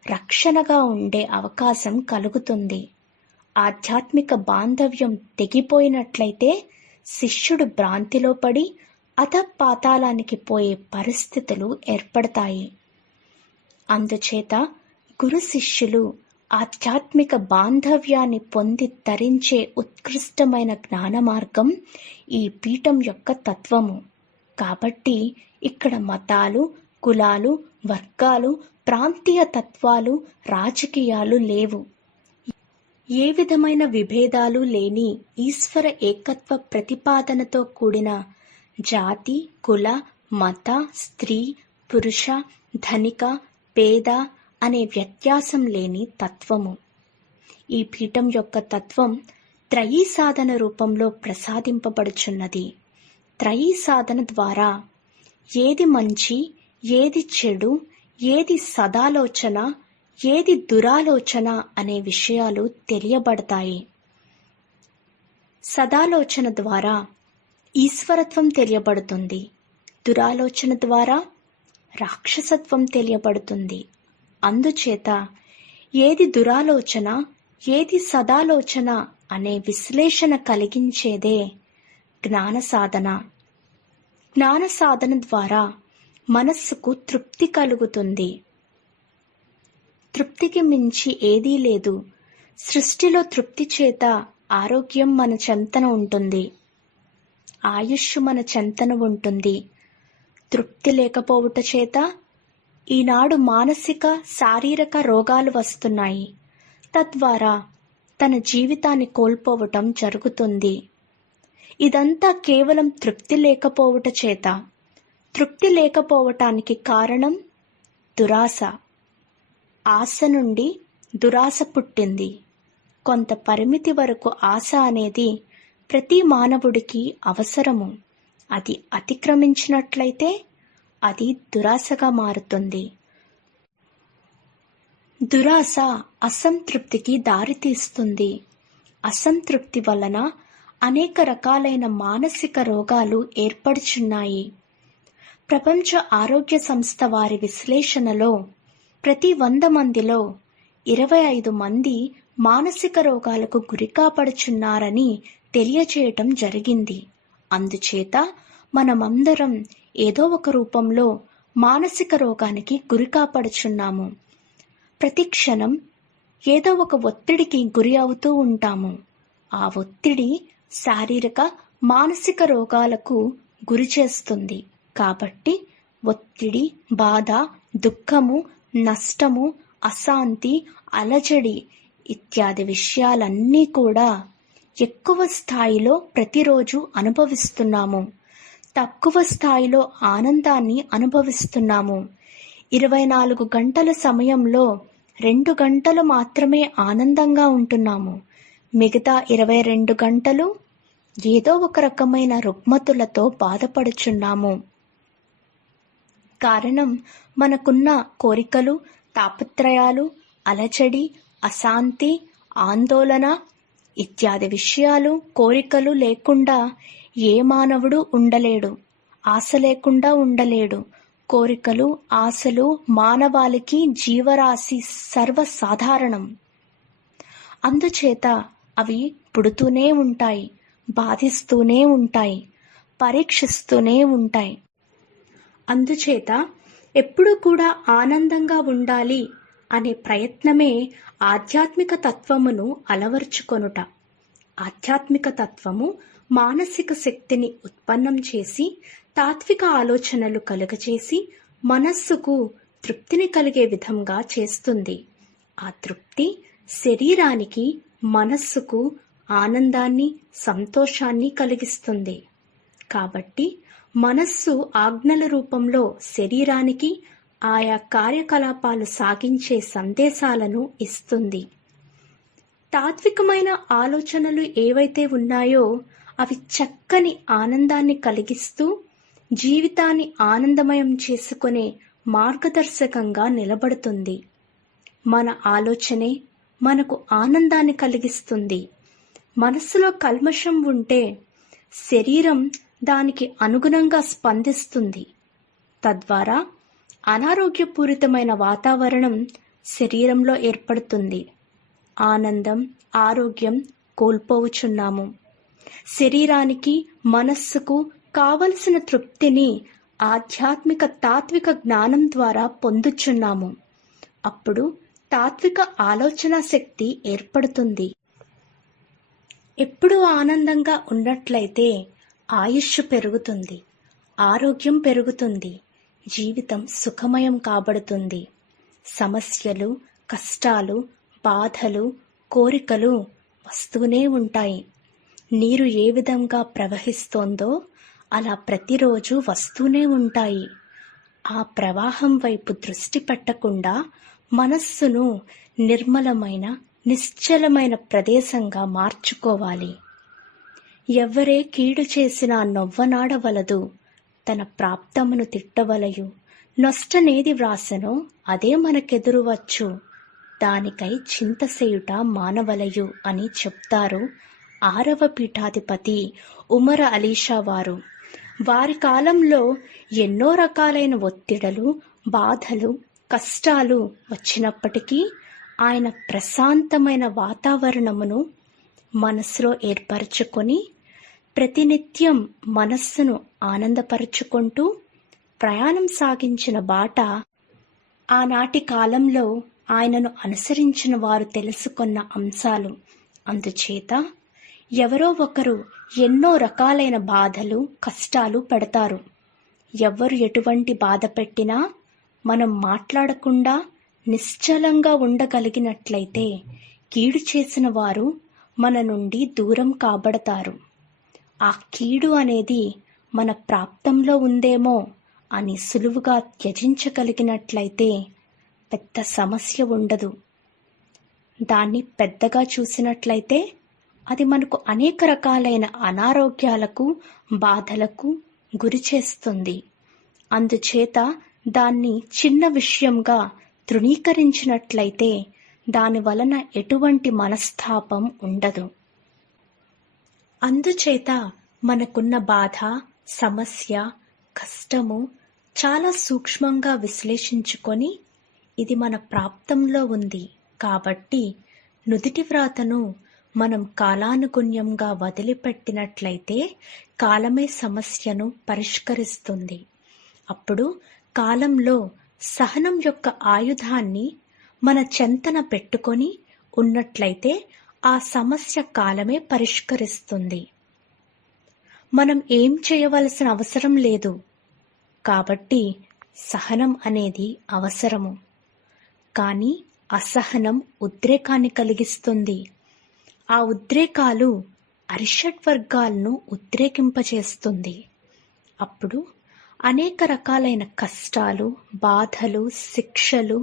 రక్షణగా ఉండే అవకాశం కలుగుతుంది. ఆధ్యాత్మిక బాంధవ్యం తెగిపోయినట్లయితే శిష్యుడు భ్రాంతిలో పడి అధపాతాళానికి పోయే పరిస్థితులు ఏర్పడతాయి. అందుచేత గురు శిష్యులు ఆధ్యాత్మిక బాంధవ్యాన్ని పొంది తరించే ఉత్కృష్టమైన జ్ఞాన మార్గం ఈ పీఠం యొక్క తత్వము. కాబట్టి ఇక్కడ మతాలు, కులాలు, వర్గాలు, ప్రాంతీయ తత్వాలు, రాజకీయాలు లేవు. ఏ విధమైన విభేదాలు లేని ఈశ్వర ఏకత్వ ప్రతిపాదనతో కూడిన జాతి, కుల, మత, స్త్రీ, పురుష, ధనిక, పేద అనే వ్యత్యాసం లేని తత్వము. ఈ పీఠం యొక్క తత్వం త్రయీ సాధన రూపంలో ప్రసాదింపబడుచున్నది. త్రయీ సాధన ద్వారా ఏది మంచి, ఏది చెడు, ఏది సదాలోచన, ఏది దురాలోచన అనే విషయాలు తెలియబడతాయి. సదాలోచన ద్వారా ఈశ్వరత్వం తెలియబడుతుంది. దురాలోచన ద్వారా రాక్షసత్వం తెలియబడుతుంది. అందుచేత ఏది దురాలోచన, ఏది సదాలోచన అనే విశ్లేషణ కలిగించేదే జ్ఞాన సాధన. జ్ఞాన సాధన ద్వారా మనస్సుకు తృప్తి కలుగుతుంది. తృప్తికి మించి ఏదీ లేదు. సృష్టిలో తృప్తి చేత ఆరోగ్యం మన చెంతన ఉంటుంది, ఆయుష్ మన చెంతన ఉంటుంది. తృప్తి లేకపోవుట చేత ఈనాడు మానసిక, శారీరక రోగాలు వస్తున్నాయి. తద్వారా తన జీవితాన్ని కోల్పోవటం జరుగుతుంది. ఇదంతా కేవలం తృప్తి లేకపోవుట చేత. తృప్తి లేకపోవటానికి కారణం దురాశ. ఆశ నుండి దురాశ పుట్టింది. కొంత పరిమితి వరకు ఆశ అనేది ప్రతి మానవుడికి అవసరము. అది అతిక్రమించినట్లయితే అది దురాశగా మారుతుంది. దురాశ అసంతృప్తికి దారితీస్తుంది. అసంతృప్తి వలన అనేక రకాలైన మానసిక రోగాలు ఏర్పడుచున్నాయి. ప్రపంచ ఆరోగ్య సంస్థ వారి విశ్లేషణలో ప్రతి 100 మందిలో 25 మంది మానసిక రోగాలకు గురికాపడుచున్నారని తెలియచేయటం జరిగింది. అందుచేత మనమందరం ఏదో ఒక రూపంలో మానసిక రోగానికి గురికాపడుచున్నాము. ప్రతి క్షణం ఏదో ఒక ఒత్తిడికి గురి అవుతూ ఉంటాము. ఆ ఒత్తిడి శారీరక, మానసిక రోగాలకు గురి చేస్తుంది. కాబట్టి ఒత్తిడి, బాధ, దుఃఖము, నష్టము, అశాంతి, అలజడి ఇత్యాది విషయాలన్నీ కూడా ఎక్కువ స్థాయిలో ప్రతిరోజు అనుభవిస్తున్నాము. తక్కువ స్థాయిలో ఆనందాన్ని అనుభవిస్తున్నాము. 24 గంటల సమయంలో 2 గంటలు మాత్రమే ఆనందంగా ఉంటున్నాము. మిగతా 22 గంటలు ఏదో ఒక రకమైన రుగ్మతులతో బాధపడుచున్నాము. కారణం మనకున్న కోరికలు, తాపత్రయాలు, అలజడి, అశాంతి, ఆందోళన ఇత్యాది విషయాలు, కోరికలు లేకుండా ఏ మానవుడు ఉండలేడు. ఆశ లేకుండా ఉండలేడు. కోరికలు, ఆశలు మానవాళికి జీవరాశి సర్వసాధారణం. అందుచేత అవి పుడుతూనే ఉంటాయి, బాధిస్తూనే ఉంటాయి, పరీక్షిస్తూనే ఉంటాయి. అందుచేత ఎప్పుడూ కూడా ఆనందంగా ఉండాలి అనే ప్రయత్నమే ఆధ్యాత్మిక తత్వమును అలవర్చుకొనుట. ఆధ్యాత్మిక తత్వము మానసిక శక్తిని ఉత్పన్నం చేసి తాత్విక ఆలోచనలు కలుగచేసి మనస్సుకు తృప్తిని కలిగే విధంగా చేస్తుంది. ఆ తృప్తి శరీరానికి, మనస్సుకు ఆనందాన్ని, సంతోషాన్ని కలిగిస్తుంది. కాబట్టి మనస్సు ఆజ్ఞల రూపంలో శరీరానికి ఆయా కార్యకలాపాలు సాగించే సందేశాలను ఇస్తుంది. తాత్వికమైన ఆలోచనలు ఏవైతే ఉన్నాయో అవి చక్కని ఆనందాన్ని కలిగిస్తూ జీవితాన్ని ఆనందమయం చేసుకునే మార్గదర్శకంగా నిలబడుతుంది. మన ఆలోచనే మనకు ఆనందాన్ని కలిగిస్తుంది. మనస్సులో కల్మషం ఉంటే శరీరం దానికి అనుగుణంగా స్పందిస్తుంది. తద్వారా అనారోగ్యపూరితమైన వాతావరణం శరీరంలో ఏర్పడుతుంది. ఆనందం, ఆరోగ్యం కోల్పోవచ్చున్నాము. శరీరానికి, మనస్సుకు కావలసిన తృప్తిని ఆధ్యాత్మిక తాత్విక జ్ఞానం ద్వారా పొందుచున్నాము. అప్పుడు తాత్విక ఆలోచన శక్తి ఏర్పడుతుంది. ఎప్పుడు ఆనందంగా ఉన్నట్లయితే ఆయుష్ పెరుగుతుంది, ఆరోగ్యం పెరుగుతుంది, జీవితం సుఖమయం కాబడుతుంది. సమస్యలు, కష్టాలు, బాధలు, కోరికలు వస్తూనే ఉంటాయి. నీరు ఏ విధంగా ప్రవహిస్తోందో అలా ప్రతిరోజు వస్తూనే ఉంటాయి. ఆ ప్రవాహం వైపు దృష్టి పెట్టకుండా మనస్సును నిర్మలమైన, నిశ్చలమైన ప్రదేశంగా మార్చుకోవాలి. ఎవ్వరే కీడు చేసినా నొవ్వనాడవలదు, తన ప్రాప్తమును తిట్టవలయు. నొష్టనేది వ్రాసెనో అదే మనకెదురువచ్చు, దానికై చింతసేయుట మానవలయు అని చెప్తారు 6వ పీఠాధిపతి ఉమర్ అలీషా వారు. వారి కాలంలో ఎన్నో రకాలైన ఒత్తిడలు, బాధలు, కష్టాలు వచ్చినప్పటికీ ఆయన ప్రశాంతమైన వాతావరణమును మనస్సులో ఏర్పరచుకొని ప్రతినిత్యం మనస్సును ఆనందపరుచుకుంటూ ప్రయాణం సాగించిన బాట ఆనాటి కాలంలో ఆయనను అనుసరించిన వారు తెలుసుకున్న అంశాలు. అందుచేత ఎవరో ఒకరు ఎన్నో రకాలైన బాధలు, కష్టాలు పెడతారు. ఎవ్వరు ఎటువంటి బాధ పెట్టినా మనం మాట్లాడకుండా నిశ్చలంగా ఉండగలిగినట్లయితే కీడు చేసిన వారు మన నుండి దూరం కాబడతారు. ఆ కీడు అనేది మన ప్రాప్తంలో ఉందేమో అని సులువుగా త్యజించగలిగినట్లయితే పెద్ద సమస్య ఉండదు. దాన్ని పెద్దగా చూసినట్లయితే అది మనకు అనేక రకాలైన అనారోగ్యాలకు, బాధలకు గురి చేస్తుంది. అందుచేత దాన్ని చిన్న విషయంగా తృణీకరించినట్లయితే దాని వలన ఎటువంటి మనస్తాపం ఉండదు. అందుచేత మనకున్న బాధ, సమస్య, కష్టము చాలా సూక్ష్మంగా విశ్లేషించుకొని ఇది మన ప్రాప్తంలో ఉంది కాబట్టి నుదిటి వ్రాతను మనం కాలానుగుణ్యంగా వదిలిపెట్టినట్లయితే కాలమే సమస్యను పరిష్కరిస్తుంది. అప్పుడు కాలంలో సహనం యొక్క ఆయుధాన్ని మన చెంతన పెట్టుకొని ఉన్నట్లయితే ఆ సమస్య కాలమే పరిష్కరిస్తుంది. మనం ఏం చేయవలసిన అవసరం లేదు. కాబట్టి సహనం అనేది అవసరము. కానీ అసహనం ఉద్రేకాన్ని కలిగిస్తుంది. ఆ ఉద్రేకాలు అరిషడ్ వర్గాలను ఉద్రేకింపచేస్తుంది. అప్పుడు అనేక రకాలైన కష్టాలు, బాధలు, శిక్షలు,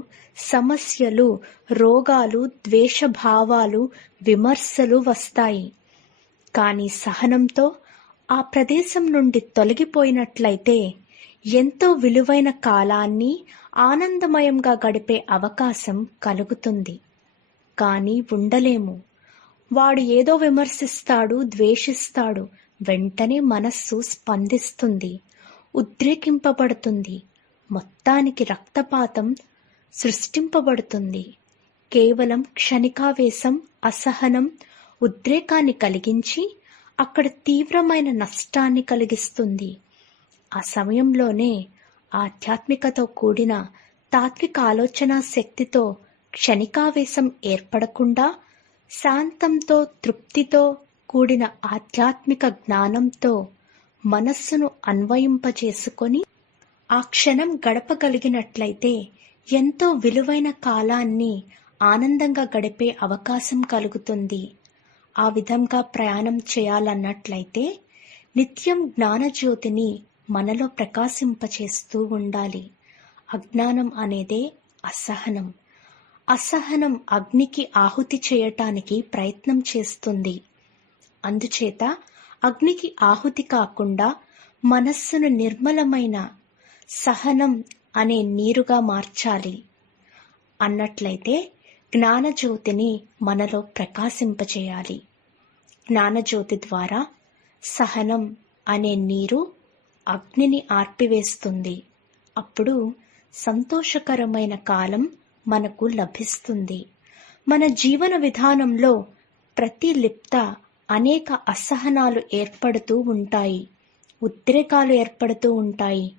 సమస్యలు, రోగాలు, ద్వేషభావాలు, విమర్శలు వస్తాయి. కానీ సహనంతో ఆ ప్రదేశం నుండి తొలగిపోయినట్లయితే ఎంతో విలువైన కాలాన్ని, ఆనందమయంగా గడిపే అవకాశం కలుగుతుంది. కానీ ఉండలేము. వాడు ఏదో విమర్శిస్తాడు, ద్వేషిస్తాడు. వెంటనే మనస్సు స్పందిస్తుంది, ఉద్రేకింపబడుతుంది. మొత్తానికి రక్తపాతం సృష్టింపబడుతుంది. కేవలం క్షణికావేశం, అసహనం ఉద్రేకాన్ని కలిగించి అక్కడ తీవ్రమైన నష్టాన్ని కలిగిస్తుంది. ఆ సమయంలోనే ఆధ్యాత్మికతో కూడిన తాత్విక ఆలోచనా శక్తితో క్షణికావేశం ఏర్పడకుండా శాంతంతో, తృప్తితో కూడిన ఆధ్యాత్మిక జ్ఞానంతో మనస్సును అన్వయింపచేసుకొని ఆ క్షణం గడపగలిగినట్లయితే ఎంతో విలువైన కాలాన్ని ఆనందంగా గడిపే అవకాశం కలుగుతుంది. ఆ విధంగా ప్రయాణం చేయాలన్నట్లయితే నిత్యం జ్ఞానజ్యోతిని మనలో ప్రకాశింపచేస్తూ ఉండాలి. అజ్ఞానం అనేదే అసహనం. అసహనం అగ్నికి ఆహుతి చేయటానికి ప్రయత్నం చేస్తుంది. అందుచేత అగ్నికి ఆహుతి కాకుండా మనస్సును నిర్మలమైన సహనం అనే నీరుగా మార్చాలి. అన్నట్లయితే జ్ఞానజ్యోతిని మనలో ప్రకాశింపచేయాలి. జ్ఞానజ్యోతి ద్వారా సహనం అనే నీరు అగ్నిని ఆర్పివేస్తుంది. అప్పుడు సంతోషకరమైన కాలం మనకు లభిస్తుంది. మన జీవన విధానంలో ప్రతి లిప్త అనేక అసహనాలు ఏర్పడుతూ ఉంటాయి, ఉద్రేకాలు ఏర్పడుతూ ఉంటాయి,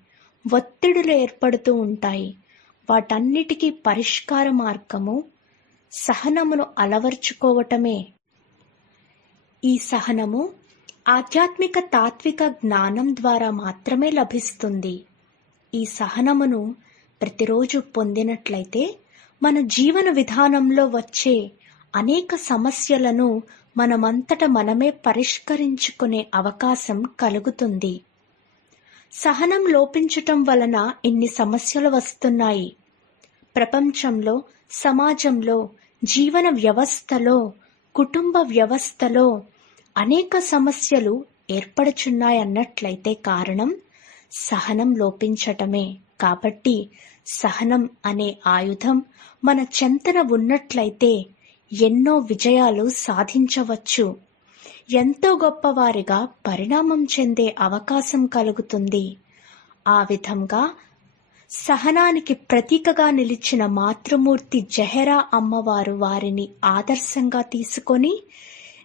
ఒత్తిడులు ఏర్పడుతూ ఉంటాయి. వాటన్నిటికీ పరిష్కార మార్గము సహనమును అలవర్చుకోవటమే. ఈ సహనము ఆధ్యాత్మిక తాత్విక జ్ఞానం ద్వారా మాత్రమే లభిస్తుంది. ఈ సహనమును ప్రతిరోజు పొందినట్లయితే మన జీవన విధానంలో వచ్చే అనేక సమస్యలను మనమంతట మనమే పరిష్కరించుకునే అవకాశం కలుగుతుంది. సహనం లోపించటం వలన ఇన్ని సమస్యలు వస్తున్నాయి. ప్రపంచంలో, సమాజంలో, జీవన వ్యవస్థలో, కుటుంబ వ్యవస్థలో అనేక సమస్యలు ఏర్పడుచున్నాయన్నట్లయితే కారణం సహనం లోపించటమే. కాబట్టి సహనం అనే ఆయుధం మన చెంతన ఉన్నట్లయితే ఎన్నో విజయాలు సాధించవచ్చు. ఎంతో గొప్పవారిగా పరిణామం చెందే అవకాశం కలుగుతుంది. ఆ విధంగా సహనానికి ప్రతీకగా నిలిచిన మాతృమూర్తి జహెరా అమ్మవారు వారిని ఆదర్శంగా తీసుకొని,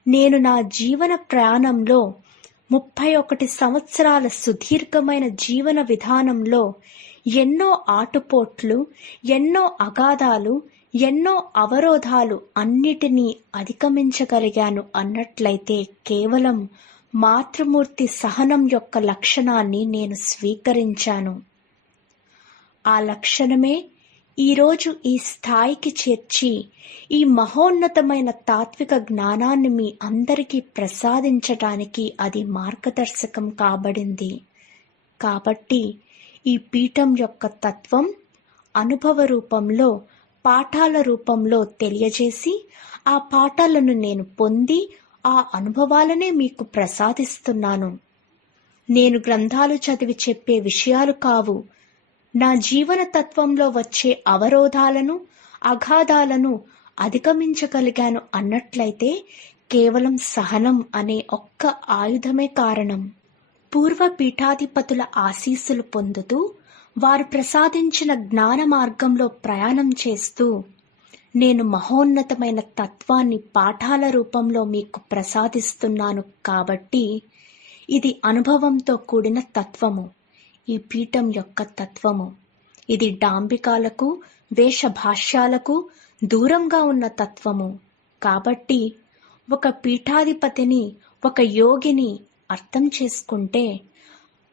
నేను నా జీవన ప్రయాణంలో 31 సంవత్సరాల సుదీర్ఘమైన జీవన విధానంలో ఎన్నో ఆటుపోట్లు, ఎన్నో అగాధాలు, ఎన్నో అవరోధాలు అన్నిటినీ అధిగమించగలిగాను అన్నట్లయితే కేవలం మాతృమూర్తి సహనం యొక్క లక్షణాన్ని నేను స్వీకరించాను. ఆ లక్షణమే ఈరోజు ఈ స్థాయికి చేర్చి ఈ మహోన్నతమైన తాత్విక జ్ఞానాన్ని మీ అందరికీ ప్రసాదించటానికి అది మార్గదర్శకం కాబడింది. కాబట్టి ఈ పీఠం యొక్క తత్వం అనుభవ రూపంలో, పాఠాల రూపంలో తెలియజేసి, ఆ పాఠాలను నేను పొంది ఆ అనుభవాలనే మీకు ప్రసాదిస్తున్నాను. నేను గ్రంథాలు చదివి చెప్పే విషయాలు కావు. నా జీవన తత్వంలో వచ్చే అవరోధాలను, అగాధాలను అధిగమించగలిగాను అన్నట్లయితే కేవలం సహనం అనే ఒక్క ఆయుధమే కారణం. పూర్వ పీఠాధిపతుల ఆశీస్సులు పొందుతూ వారు ప్రసాదించిన జ్ఞాన మార్గంలో ప్రయాణం చేస్తూ నేను మహోన్నతమైన తత్వాన్ని పాఠాల రూపంలో మీకు ప్రసాదిస్తున్నాను. కాబట్టి ఇది అనుభవంతో కూడిన తత్వము, ఈ పీఠం యొక్క తత్వము. ఇది డాంబికాలకు, వేషభాష్యాలకు దూరంగా ఉన్న తత్వము. కాబట్టి ఒక పీఠాధిపతిని, ఒక యోగిని అర్థం చేసుకుంటే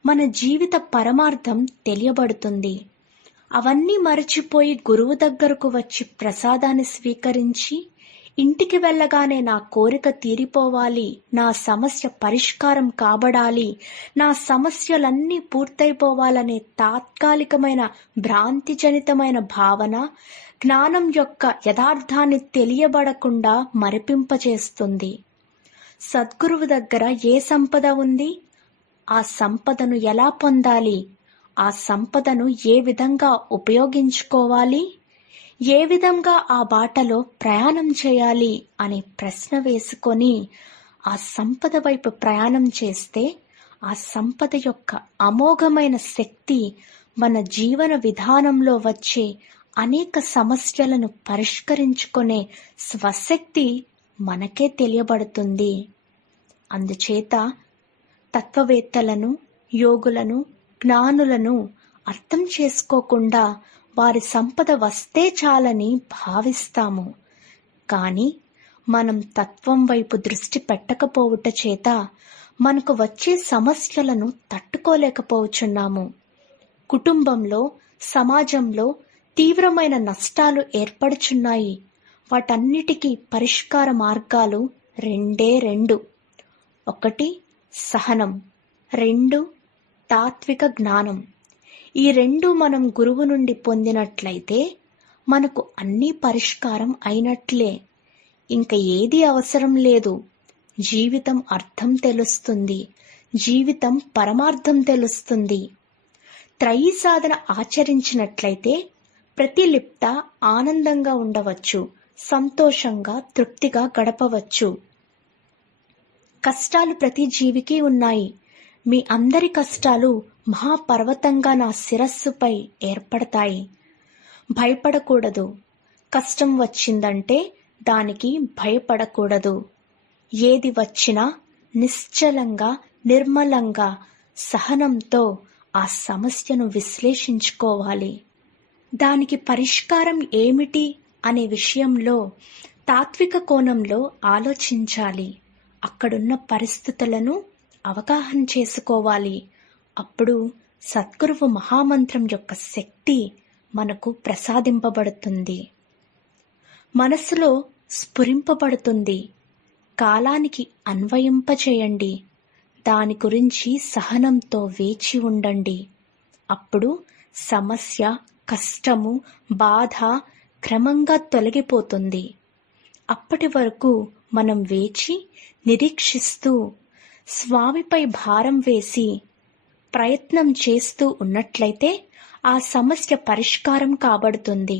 మన జీవిత పరమార్థం తెలియబడుతుంది. అవన్నీ మరచిపోయి గురువు దగ్గరకు వచ్చి ప్రసాదాన్ని స్వీకరించి ఇంటికి వెళ్ళగానే నా కోరిక తీరిపోవాలి, నా సమస్య పరిష్కారం కాబడాలి, నా సమస్యలన్నీ పూర్తయిపోవాలనే తాత్కాలికమైన భ్రాంతిజనితమైన భావన జ్ఞానం యొక్క యథార్థాన్ని తెలియబడకుండా మరిపింపచేస్తుంది. సద్గురువు దగ్గర ఏ సంపద ఉంది, ఆ సంపదను ఎలా పొందాలి, ఆ సంపదను ఏ విధంగా ఉపయోగించుకోవాలి, ఏ విధంగా ఆ బాటలో ప్రయాణం చేయాలి అనే ప్రశ్న వేసుకొని ఆ సంపద వైపు ప్రయాణం చేస్తే ఆ సంపద యొక్క అమోఘమైన శక్తి మన జీవన విధానంలో వచ్చే అనేక సమస్యలను పరిష్కరించుకునే స్వశక్తి మనకే తెలియబడుతుంది. అందుచేత తత్వవేత్తలను, యోగులను, జ్ఞానులను అర్థం చేసుకోకుండా వారి సంపద వస్తే చాలని భావిస్తాము. కానీ మనం తత్వం వైపు దృష్టి పెట్టకపోవుట చేత మనకు వచ్చే సమస్యలను తట్టుకోలేకపోవచ్చున్నాము. కుటుంబంలో, సమాజంలో తీవ్రమైన నష్టాలు ఏర్పడుచున్నాయి. వాటన్నిటికీ పరిష్కార మార్గాలు రెండు. 1 సహనం, 2 తాత్విక జ్ఞానం. ఈ 2 మనం గురువు నుండి పొందినట్లయితే మనకు అన్నీ పరిష్కారం అయినట్లే. ఇంక ఏది అవసరం లేదు. జీవితం అర్థం తెలుస్తుంది, జీవితం పరమార్థం తెలుస్తుంది. త్రయీ సాధన ఆచరించినట్లయితే ప్రతిలిప్త ఆనందంగా ఉండవచ్చు, సంతోషంగా, తృప్తిగా గడపవచ్చు. కష్టాలు ప్రతి జీవికి ఉన్నాయి. మీ అందరి కష్టాలు మహాపర్వతంగా నా శిరస్సుపై ఏర్పడతాయి. భయపడకూడదు. కష్టం వచ్చిందంటే దానికి భయపడకూడదు. ఏది వచ్చినా నిశ్చలంగా, నిర్మలంగా, సహనంతో ఆ సమస్యను విశ్లేషించుకోవాలి. దానికి పరిష్కారం ఏమిటి అనే విషయంలో తాత్విక కోణంలో ఆలోచించాలి. అక్కడున్న పరిస్థితులను అవగాహన చేసుకోవాలి. అప్పుడు సద్గురువు మహామంత్రం యొక్క శక్తి మనకు ప్రసాదింపబడుతుంది, మనసులో స్ఫురింపబడుతుంది. కాలానికి అన్వయింపచేయండి. దాని గురించి సహనంతో వేచి ఉండండి. అప్పుడు సమస్య, కష్టము, బాధ క్రమంగా తొలగిపోతుంది. అప్పటి వరకు మనం వేచి నిరీక్షిస్తూ స్వామిపై భారం వేసి ప్రయత్నం చేస్తూ ఉన్నట్లయితే ఆ సమస్య పరిష్కారం కాబడుతుంది.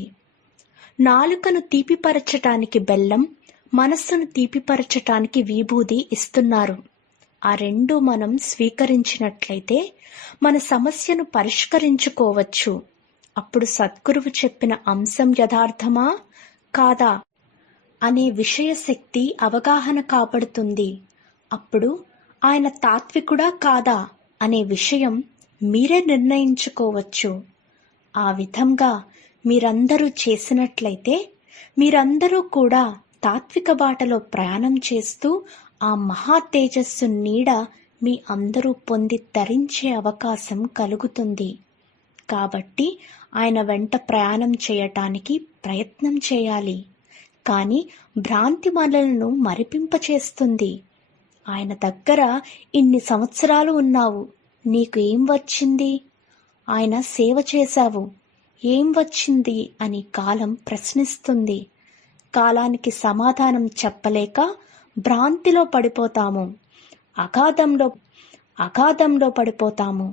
నాలుకను తీపిపరచటానికి బెల్లం, మనస్సును తీపిపరచటానికి విభూది ఇస్తున్నారు. ఆ 2 మనం స్వీకరించినట్లయితే మన సమస్యను పరిష్కరించుకోవచ్చు. అప్పుడు సద్గురువు చెప్పిన అంశం యథార్థమా కాదా అనే విషయశక్తి అవగాహన కాబడుతుంది. అప్పుడు ఆయన తాత్వికుడా కాదా అనే విషయం మీరే నిర్ణయించుకోవచ్చు. ఆ విధంగా మీరందరూ చేసినట్లయితే మీరందరూ కూడా తాత్విక బాటలో ప్రయాణం చేస్తూ ఆ మహా తేజస్సు నీడ మీ అందరూ పొంది తరించే అవకాశం కలుగుతుంది. కాబట్టి ఆయన వెంట ప్రయాణం చేయటానికి ప్రయత్నం చేయాలి. కానీ భ్రాంతి మనలను మరిపింపచేస్తుంది. ఆయన దగ్గర ఇన్ని సంవత్సరాలు ఉన్నావు, నీకు ఏం వచ్చింది? ఆయన సేవ చేశావు, ఏం వచ్చింది అని కాలం ప్రశ్నిస్తుంది. కాలానికి సమాధానం చెప్పలేక భ్రాంతిలో పడిపోతాము, అగాధంలో పడిపోతాము.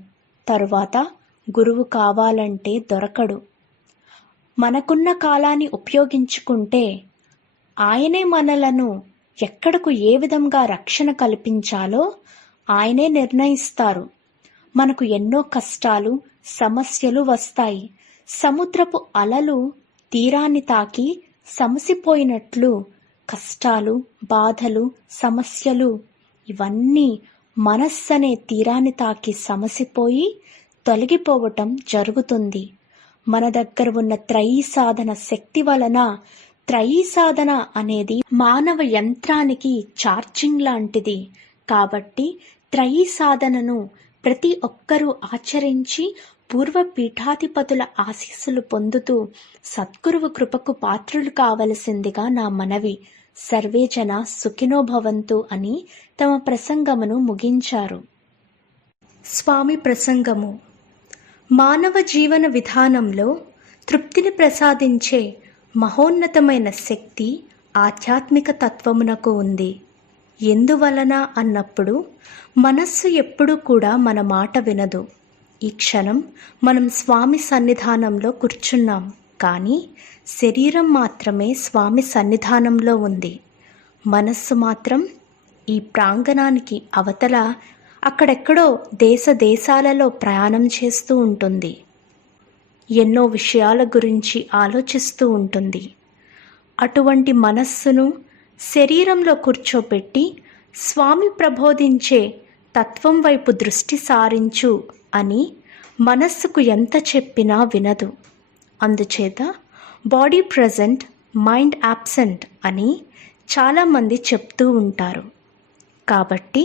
తరువాత గురువు కావాలంటే దొరకడు. మనకున్న కాలాన్ని ఉపయోగించుకుంటే ఆయనే మనలను ఎక్కడకు ఏ విధంగా రక్షణ కల్పించాలో ఆయనే నిర్ణయిస్తారు. మనకు ఎన్నో కష్టాలు, సమస్యలు వస్తాయి. సముద్రపు అలలు తీరాన్ని తాకి సమసిపోయినట్లు కష్టాలు, బాధలు, సమస్యలు ఇవన్నీ మనస్సనే తీరాన్ని తాకి సమసిపోయి తొలగిపోవటం జరుగుతుంది. మన దగ్గర ఉన్న త్రయీ సాధన శక్తి వలన త్రయీ సాధన అనేది మానవ యంత్రానికి ఛార్జింగ్ లాంటిది. కాబట్టి త్రయీ సాధనను ప్రతి ఒక్కరూ ఆచరించి పూర్వ పీఠాధిపతుల ఆశీస్సులు పొందుతూ సద్గురువు కృపకు పాత్రులు కావలసిందిగా నా మనవి. సర్వే జన సుఖినో భవంతు అని తమ ప్రసంగమును ముగించారు. స్వామి ప్రసంగము. మానవ జీవన విధానంలో తృప్తిని ప్రసాదించే మహోన్నతమైన శక్తి ఆధ్యాత్మిక తత్వమునకు ఉంది. ఎందువలన అన్నప్పుడు మనస్సు ఎప్పుడూ కూడా మన మాట వినదు. ఈ క్షణం మనం స్వామి సన్నిధానంలో కూర్చున్నాం, కానీ శరీరం మాత్రమే స్వామి సన్నిధానంలో ఉంది. మనస్సు మాత్రం ఈ ప్రాంగణానికి అవతల అక్కడెక్కడో దేశాలలో ప్రయాణం చేస్తూ ఉంటుంది. ఎన్నో విషయాల గురించి ఆలోచిస్తూ ఉంటుంది. అటువంటి మనస్సును శరీరంలో కూర్చోపెట్టి స్వామి ప్రబోధించే తత్వం వైపు దృష్టి సారించు అని మనస్సుకు ఎంత చెప్పినా వినదు. అందుచేత బాడీ ప్రజెంట్, మైండ్ యాబ్సెంట్ అని చాలామంది చెప్తూ ఉంటారు. కాబట్టి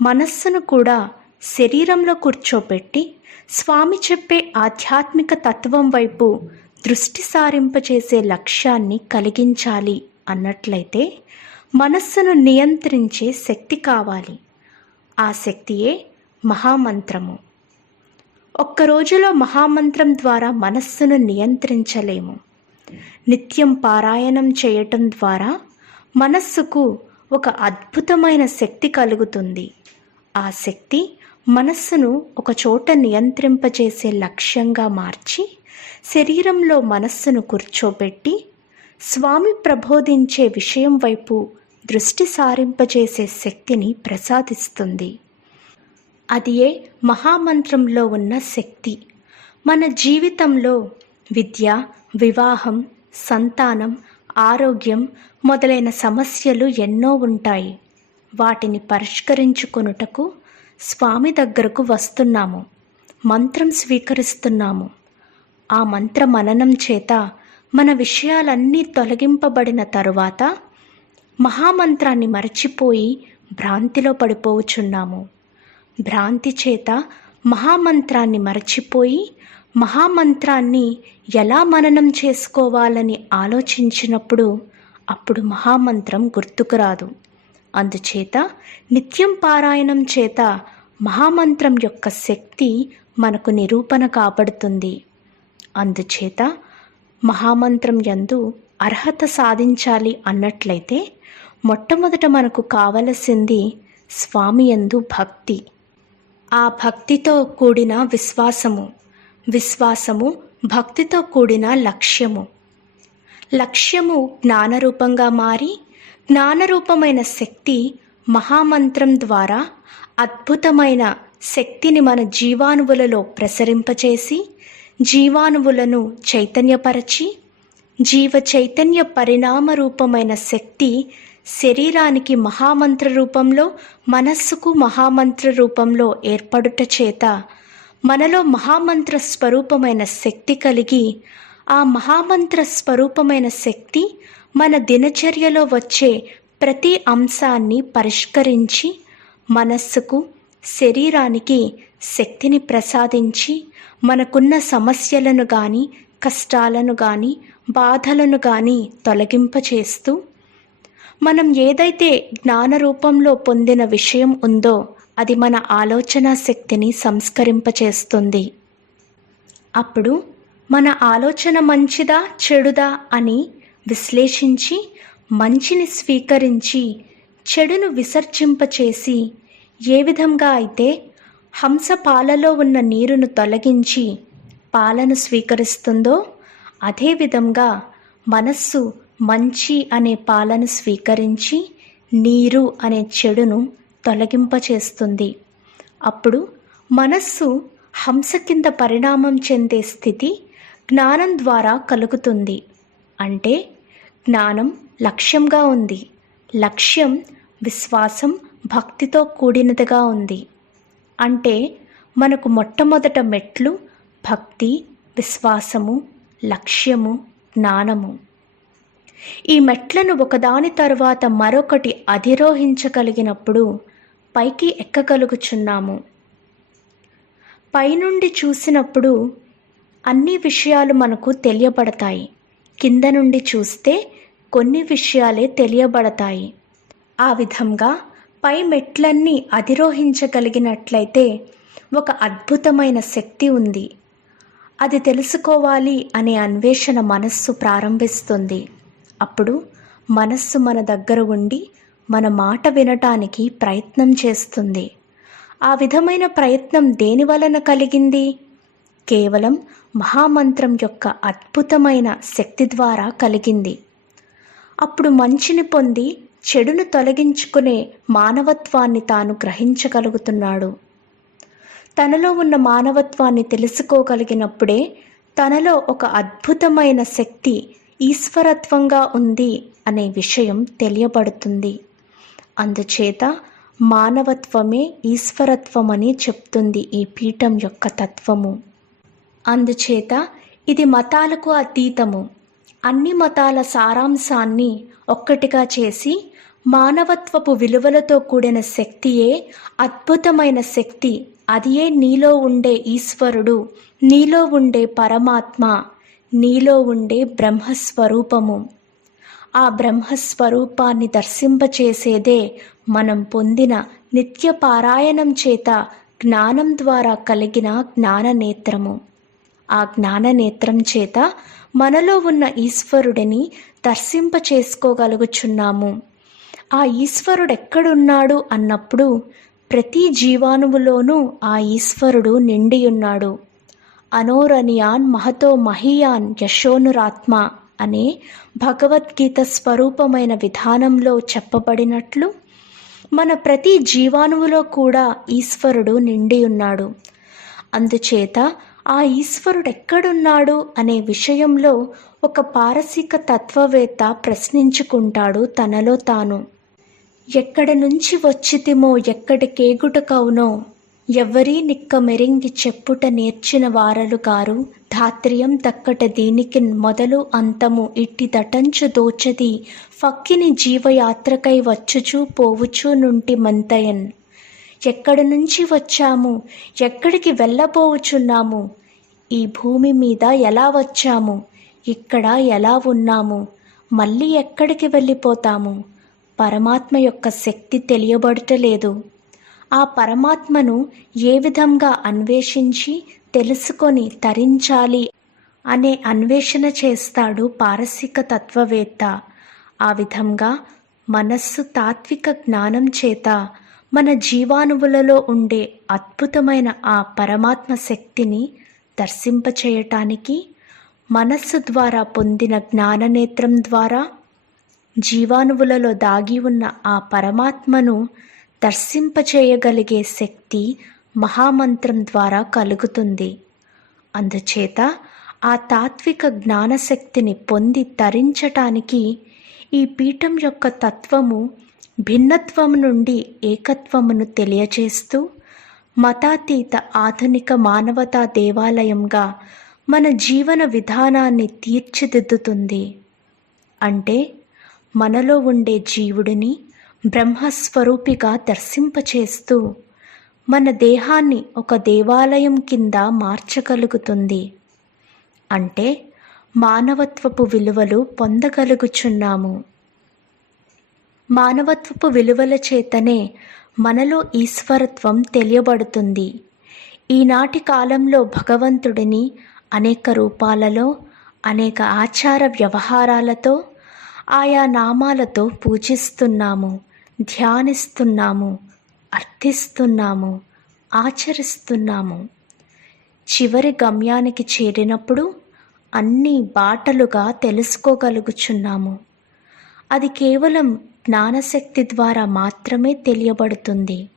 మనస్సును కూడా శరీరంలో కూర్చోపెట్టి స్వామి చెప్పే ఆధ్యాత్మిక తత్వం వైపు దృష్టి సారింపచేసే లక్ష్యాన్ని కలిగించాలి అన్నట్లయితే మనస్సును నియంత్రించే శక్తి కావాలి. ఆ శక్తియే మహామంత్రము. ఒక్క రోజులో మహామంత్రం ద్వారా మనస్సును నియంత్రించలేము. నిత్యం పారాయణం చేయటం ద్వారా మనస్సుకు ఒక అద్భుతమైన శక్తి కలుగుతుంది. ఆ శక్తి మనస్సును ఒక చోట నియంత్రింపచేసే లక్ష్యంగా మార్చి శరీరంలో మనస్సును కూర్చోబెట్టి స్వామి ప్రబోధించే విషయం వైపు దృష్టి సారింపచేసే శక్తిని ప్రసాదిస్తుంది. అదియే మహామంత్రంలో ఉన్న శక్తి. మన జీవితంలో విద్య, వివాహం, సంతానం, ఆరోగ్యం మొదలైన సమస్యలు ఎన్నో ఉంటాయి. వాటిని పరిష్కరించుకొనుటకు స్వామి దగ్గరకు వస్తున్నాము, మంత్రం స్వీకరిస్తున్నాము. ఆ మంత్ర మననం చేత మన విషయాలన్నీ తొలగింపబడిన తరువాత మహామంత్రాన్ని మరచిపోయి భ్రాంతిలో పడిపోవచ్చున్నాము. భ్రాంతి చేత మహామంత్రాన్ని మరచిపోయి మహామంత్రాన్ని ఎలా మననం చేసుకోవాలని ఆలోచించినప్పుడు అప్పుడు మహామంత్రం గుర్తుకు రాదు. అందుచేత నిత్యం పారాయణం చేత మహామంత్రం యొక్క శక్తి మనకు నిరూపణ కాబడుతుంది. అందుచేత మహామంత్రం యందు అర్హత సాధించాలి అన్నట్లయితే మొట్టమొదట మనకు కావలసింది స్వామి యందు భక్తి. ఆ భక్తితో కూడిన విశ్వాసము, విశ్వాసము భక్తితో కూడిన లక్ష్యము. లక్ష్యము జ్ఞానరూపంగా మారి జ్ఞానరూపమైన శక్తి మహామంత్రం ద్వారా అద్భుతమైన శక్తిని మన జీవాణువులలో ప్రసరింపచేసి జీవాణువులను చైతన్యపరచి జీవ చైతన్య పరిణామ రూపమైన శక్తి శరీరానికి మహామంత్ర రూపంలో, మనస్సుకు మహామంత్ర రూపంలో ఏర్పడుట చేత మనలో మహామంత్ర స్వరూపమైన శక్తి కలిగి ఆ మహామంత్ర స్వరూపమైన శక్తి మన దినచర్యలో వచ్చే ప్రతి అంశాన్ని పరిష్కరించి మనస్సుకు, శరీరానికి శక్తిని ప్రసాదించి మనకున్న సమస్యలను కానీ, కష్టాలను కానీ, బాధలను కానీ తొలగింపచేస్తూ మనం ఏదైతే జ్ఞాన రూపంలో పొందిన విషయం ఉందో అది మన ఆలోచన శక్తిని సంస్కరింపచేస్తుంది. అప్పుడు మన ఆలోచన మంచిదా చెడుదా అని విశ్లేషించి మంచిని స్వీకరించి చెడును విసర్జింపచేసి ఏ విధంగా అయితే హంస పాలలో ఉన్న నీరును తొలగించి పాలను స్వీకరిస్తుందో అదేవిధంగా మనస్సు మంచి అనే పాలను స్వీకరించి నీరు అనే చెడును తొలగింపచేస్తుంది. అప్పుడు మనస్సు హంస కింద పరిణామం చెందే స్థితి జ్ఞానం ద్వారా కలుగుతుంది. అంటే జ్ఞానం లక్ష్యంగా ఉంది. లక్ష్యం విశ్వాసం, భక్తితో కూడినదిగా ఉంది. అంటే మనకు మొట్టమొదట మెట్లు భక్తి, విశ్వాసము, లక్ష్యము, జ్ఞానము. ఈ మెట్లను ఒకదాని తరువాత మరొకటి అధిరోహించగలిగినప్పుడు పైకి ఎక్కగలుగుచున్నాము. పైనుండి చూసినప్పుడు అన్ని విషయాలు మనకు తెలియబడతాయి. కింద నుండి చూస్తే కొన్ని విషయాలే తెలియబడతాయి. ఆ విధంగా పై మెట్లన్నీ అధిరోహించగలిగినట్లయితే ఒక అద్భుతమైన శక్తి ఉంది. అది తెలుసుకోవాలి అనే అన్వేషణ మనస్సు ప్రారంభిస్తుంది. అప్పుడు మనస్సు మన దగ్గర ఉండి మన మాట వినటానికి ప్రయత్నం చేస్తుంది. ఆ విధమైన ప్రయత్నం దేని వలన కలిగింది? కేవలం మహామంత్రం యొక్క అద్భుతమైన శక్తి ద్వారా కలిగింది. అప్పుడు మంచిని పొంది చెడును తొలగించుకునే మానవత్వాన్ని తాను గ్రహించగలుగుతున్నాడు. తనలో ఉన్న మానవత్వాన్ని తెలుసుకోగలిగినప్పుడే తనలో ఒక అద్భుతమైన శక్తి ఈశ్వరత్వంగా ఉంది అనే విషయం తెలియబడుతుంది. అందుచేత మానవత్వమే ఈశ్వరత్వమని చెప్తుంది ఈ పీఠం యొక్క తత్వము. అందుచేత ఇది మతాలకు అతీతము. అన్ని మతాల సారాంశాన్ని ఒక్కటిగా చేసి మానవత్వపు విలువలతో కూడిన శక్తియే అద్భుతమైన శక్తి, అదియే నీలో ఉండే ఈశ్వరుడు, నీలో ఉండే పరమాత్మ, నీలో ఉండే బ్రహ్మస్వరూపము. ఆ బ్రహ్మస్వరూపాన్ని దర్శింపచేసేదే మనం పొందిన నిత్య పారాయణం చేత జ్ఞానం ద్వారా కలిగిన జ్ఞాననేత్రము. ఆ జ్ఞాననేత్రం చేత మనలో ఉన్న ఈశ్వరుడిని దర్శింపచేసుకోగలుగుచున్నాము. ఆ ఈశ్వరుడెక్కడున్నాడు అన్నప్పుడు ప్రతి జీవాణువులోనూ ఆ ఈశ్వరుడు నిండియున్నాడు. అనోరణీయాన్ మహతో మహీయాన్ యశోనురాత్మ అనే భగవద్గీత స్వరూపమైన విధానంలో చెప్పబడినట్లు మన ప్రతి జీవాణువులో కూడా ఈశ్వరుడు నిండియున్నాడు. అందుచేత ఆ ఈశ్వరుడెక్కడున్నాడు అనే విషయంలో ఒక పారసీక తత్వవేత్త ప్రశ్నించుకుంటాడు తనలో తాను. ఎక్కడి నుంచి వచ్చితిమో ఎక్కడికేగుటకవునో ఎవ్వరీ నిక్క మెరింగి చెప్పుట నేర్చిన వారలు గారు ధాత్రియం దక్కట దీనికి మొదలు అంతము ఇట్టి దటంచు దోచది ఫక్కిని జీవయాత్రకై వచ్చుచూ పోవుచూ నుంటి మంతయన్. ఎక్కడి నుంచి వచ్చాము, ఎక్కడికి వెళ్ళబోవుచున్నాము, ఈ భూమి మీద ఎలా వచ్చాము, ఇక్కడ ఎలా ఉన్నాము, మళ్ళీ ఎక్కడికి వెళ్ళిపోతాము? పరమాత్మ యొక్క శక్తి తెలియబడటలేదు. ఆ పరమాత్మను ఏ విధంగా అన్వేషించి తెలుసుకొని తరించాలి అనే అన్వేషణ చేస్తాడు పారసీక తత్వవేత్త. ఆ విధంగా మనస్సు తాత్విక జ్ఞానం చేత మన జీవాణువులలో ఉండే అద్భుతమైన ఆ పరమాత్మ శక్తిని దర్శింపచేయటానికి మనస్సు ద్వారా పొందిన జ్ఞాననేత్రం ద్వారా జీవాణువులలో దాగి ఉన్న ఆ పరమాత్మను దర్శింపచేయగలిగే శక్తి మహామంత్రం ద్వారా కలుగుతుంది. అందుచేత ఆ తాత్విక జ్ఞానశక్తిని పొంది తరించటానికి ఈ పీఠం యొక్క తత్వము భిన్నత్వం నుండి ఏకత్వమును తెలియచేస్తూ మతాతీత ఆధునిక మానవతా దేవాలయంగా మన జీవన విధానాన్ని తీర్చిదిద్దుతుంది. అంటే మనలో ఉండే జీవుడిని బ్రహ్మస్వరూపిగా దర్శింపచేస్తూ మన దేహాన్ని ఒక దేవాలయం కింద మార్చగలుగుతుంది. అంటే మానవత్వపు విలువలు పొందగలుగుచున్నాము. మానవత్వపు విలువల చేతనే మనలో ఈశ్వరత్వం తెలియబడుతుంది. ఈనాటి కాలంలో భగవంతుడిని అనేక రూపాలలో, అనేక ఆచార వ్యవహారాలతో, ఆయా నామాలతో పూజిస్తున్నాము, ధ్యానిస్తున్నాము, అర్థిస్తున్నాము, ఆచరిస్తున్నాము. చివరి గమ్యానికి చేరినప్పుడు అన్ని బాటలుగా తెలుసుకోగలుగుచున్నాము. అది కేవలం జ్ఞానశక్తి ద్వారా మాత్రమే తెలియబడుతుంది.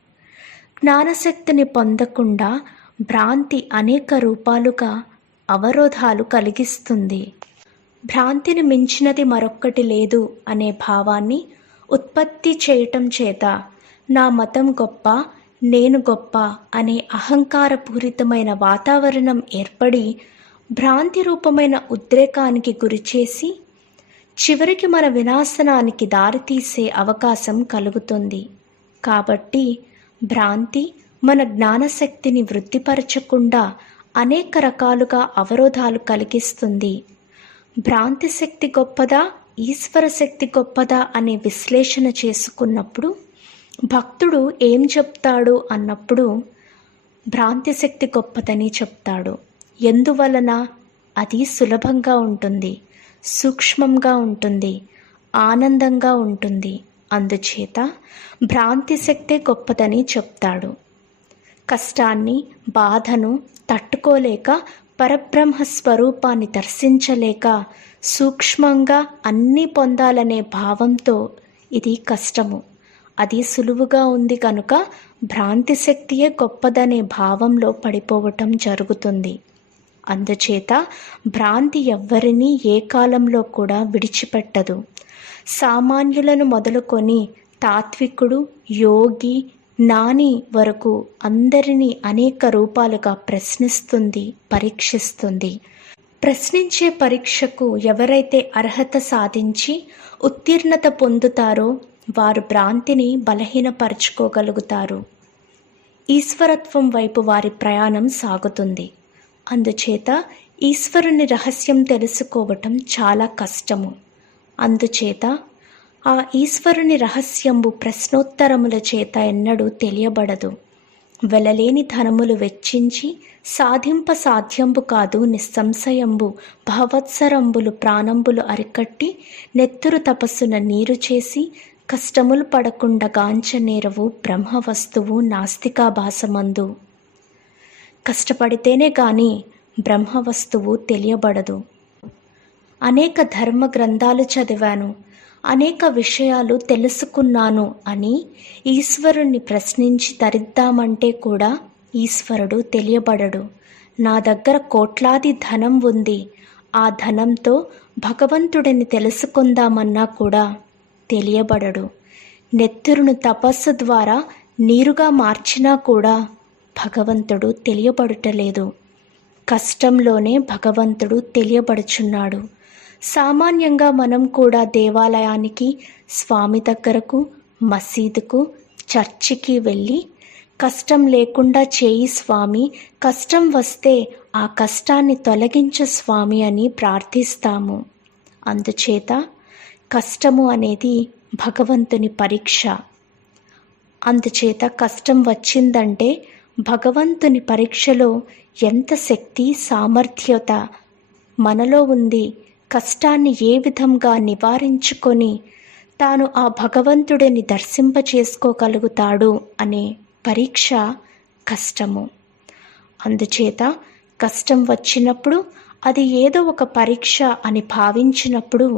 జ్ఞానశక్తిని పొందకుండా భ్రాంతి అనేక రూపాలుగా అవరోధాలు కలిగిస్తుంది. భ్రాంతిని మించినది మరొక్కటి లేదు అనే భావాన్ని ఉత్పత్తి చేయటం చేత నా మతం గొప్ప, నేను గొప్ప అనే అహంకారపూరితమైన వాతావరణం ఏర్పడి భ్రాంతి రూపమైన ఉద్రేకానికి గురిచేసి చివరికి మన వినాశనానికి దారితీసే అవకాశం కలుగుతుంది. కాబట్టి భ్రాంతి మన జ్ఞానశక్తిని వృద్ధిపరచకుండా అనేక రకాలుగా అవరోధాలు కలిగిస్తుంది. భ్రాంతి శక్తి గొప్పదా, ఈశ్వర శక్తి గొప్పదా అనే విశ్లేషణ చేసుకున్నప్పుడు భక్తుడు ఏం చెప్తాడు అన్నప్పుడు భ్రాంతి శక్తి గొప్పదని చెప్తాడు. ఎందువలన? అది సులభంగా ఉంటుంది, సూక్ష్మంగా ఉంటుంది, ఆనందంగా ఉంటుంది. అందుచేత భ్రాంతి శక్తే గొప్పదని చెప్తాడు. కష్టాన్ని, బాధను తట్టుకోలేక, పరబ్రహ్మ స్వరూపాన్ని దర్శించలేక, సూక్ష్మంగా అన్నీ పొందాలనే భావంతో ఇది కష్టము. అది సులువుగా ఉంది కనుక భ్రాంతి శక్తియే గొప్పదనే భావంలో పడిపోవటం జరుగుతుంది. అందుచేత భ్రాంతి ఎవ్వరినీ ఏ కాలంలో కూడా విడిచిపెట్టదు. సామాన్యులను మొదలుకొని తాత్వికుడు, యోగి, జ్ఞాని వరకు అందరినీ అనేక రూపాలుగా ప్రశ్నిస్తుంది, పరీక్షిస్తుంది. ప్రశ్నించే పరీక్షకు ఎవరైతే అర్హత సాధించి ఉత్తీర్ణత పొందుతారో వారు భ్రాంతిని బలహీనపరుచుకోగలుగుతారు. ఈశ్వరత్వం వైపు వారి ప్రయాణం సాగుతుంది. అందుచేత ఈశ్వరుని రహస్యం తెలుసుకోవటం చాలా కష్టము. అందుచేత ఆ ఈశ్వరుని రహస్యంబు ప్రశ్నోత్తరముల చేత ఎన్నడూ తెలియబడదు. వెలలేని ధనములు వెచ్చించి సాధింప సాధ్యంబు కాదు నిస్సంశయంబు భవత్సరంబులు ప్రాణంబులు అరికట్టి నెత్తురు తపస్సున నీరు చేసి కష్టములు పడకుండా గాంచనేరవు బ్రహ్మ వస్తువు నాస్తికాభాసమందు. కష్టపడితేనే గాని బ్రహ్మ వస్తువు తెలియబడదు. అనేక ధర్మ గ్రంథాలు చదివాను, అనేక విషయాలు తెలుసుకున్నాను అని ఈశ్వరుణ్ణి ప్రశ్నించి తరిద్దామంటే కూడా ఈశ్వరుడు తెలియబడడు. నా దగ్గర కోట్లాది ధనం ఉంది, ఆ ధనంతో భగవంతుడిని తెలుసుకుందామన్నా కూడా తెలియబడడు. నెత్తురును తపస్సు ద్వారా నీరుగా మార్చినా కూడా భగవంతుడు తెలియబడుటలేదు. కష్టంలోనే భగవంతుడు తెలియబడుచున్నాడు. సామాన్యంగా మనం కూడా దేవాలయానికి, స్వామి దగ్గరకు, మసీదుకు, చర్చికి వెళ్ళి కష్టం లేకుండా చేయి స్వామి, కష్టం వస్తే ఆ కష్టాన్ని తొలగించు స్వామి అని ప్రార్థిస్తాము. అందుచేత కష్టము అనేది భగవంతుని పరీక్ష. అందుచేత కష్టం వచ్చిందంటే భగవంతుని పరీక్షలో ఎంత శక్తి, సామర్థ్యత మనలో ఉంది, కష్టాన్ని ఏ విధంగా నివారించుకొని తాను ఆ భగవంతుడిని దర్శింపచేసుకోగలుగుతాడు అనే పరీక్ష కష్టము. అందుచేత కష్టం వచ్చినప్పుడు అది ఏదో ఒక పరీక్ష అని భావించినప్పుడు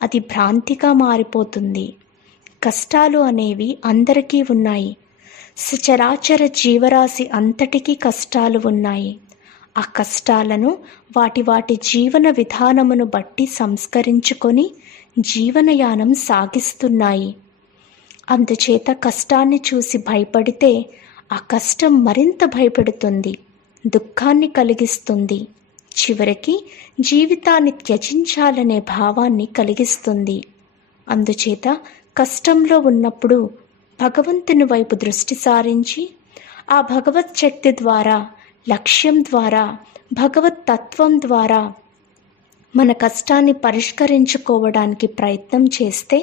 అది భ్రాంతిగా మారిపోతుంది. కష్టాలు అనేవి అందరికీ ఉన్నాయి. సచరాచర జీవరాశి అంతటికీ కష్టాలు ఉన్నాయి. ఆ కష్టాలను వాటి వాటి జీవన విధానమును బట్టి సంస్కరించుకొని జీవనయానం సాగిస్తున్నాయి. అందుచేత కష్టాన్ని చూసి భయపడితే ఆ కష్టం మరింత భయపెడుతుంది, దుఃఖాన్ని కలిగిస్తుంది, చివరికి జీవితాన్ని త్యజించాలనే భావాన్ని కలిగిస్తుంది. అందుచేత కష్టంలో ఉన్నప్పుడు భగవంతుని వైపు దృష్టి సారించి ఆ భగవత్ శక్తి ద్వారా, లక్ష్యం ద్వారా, భగవత్ తత్వం ద్వారా మన కష్టాన్ని పరిష్కరించుకోవడానికి ప్రయత్నం చేస్తే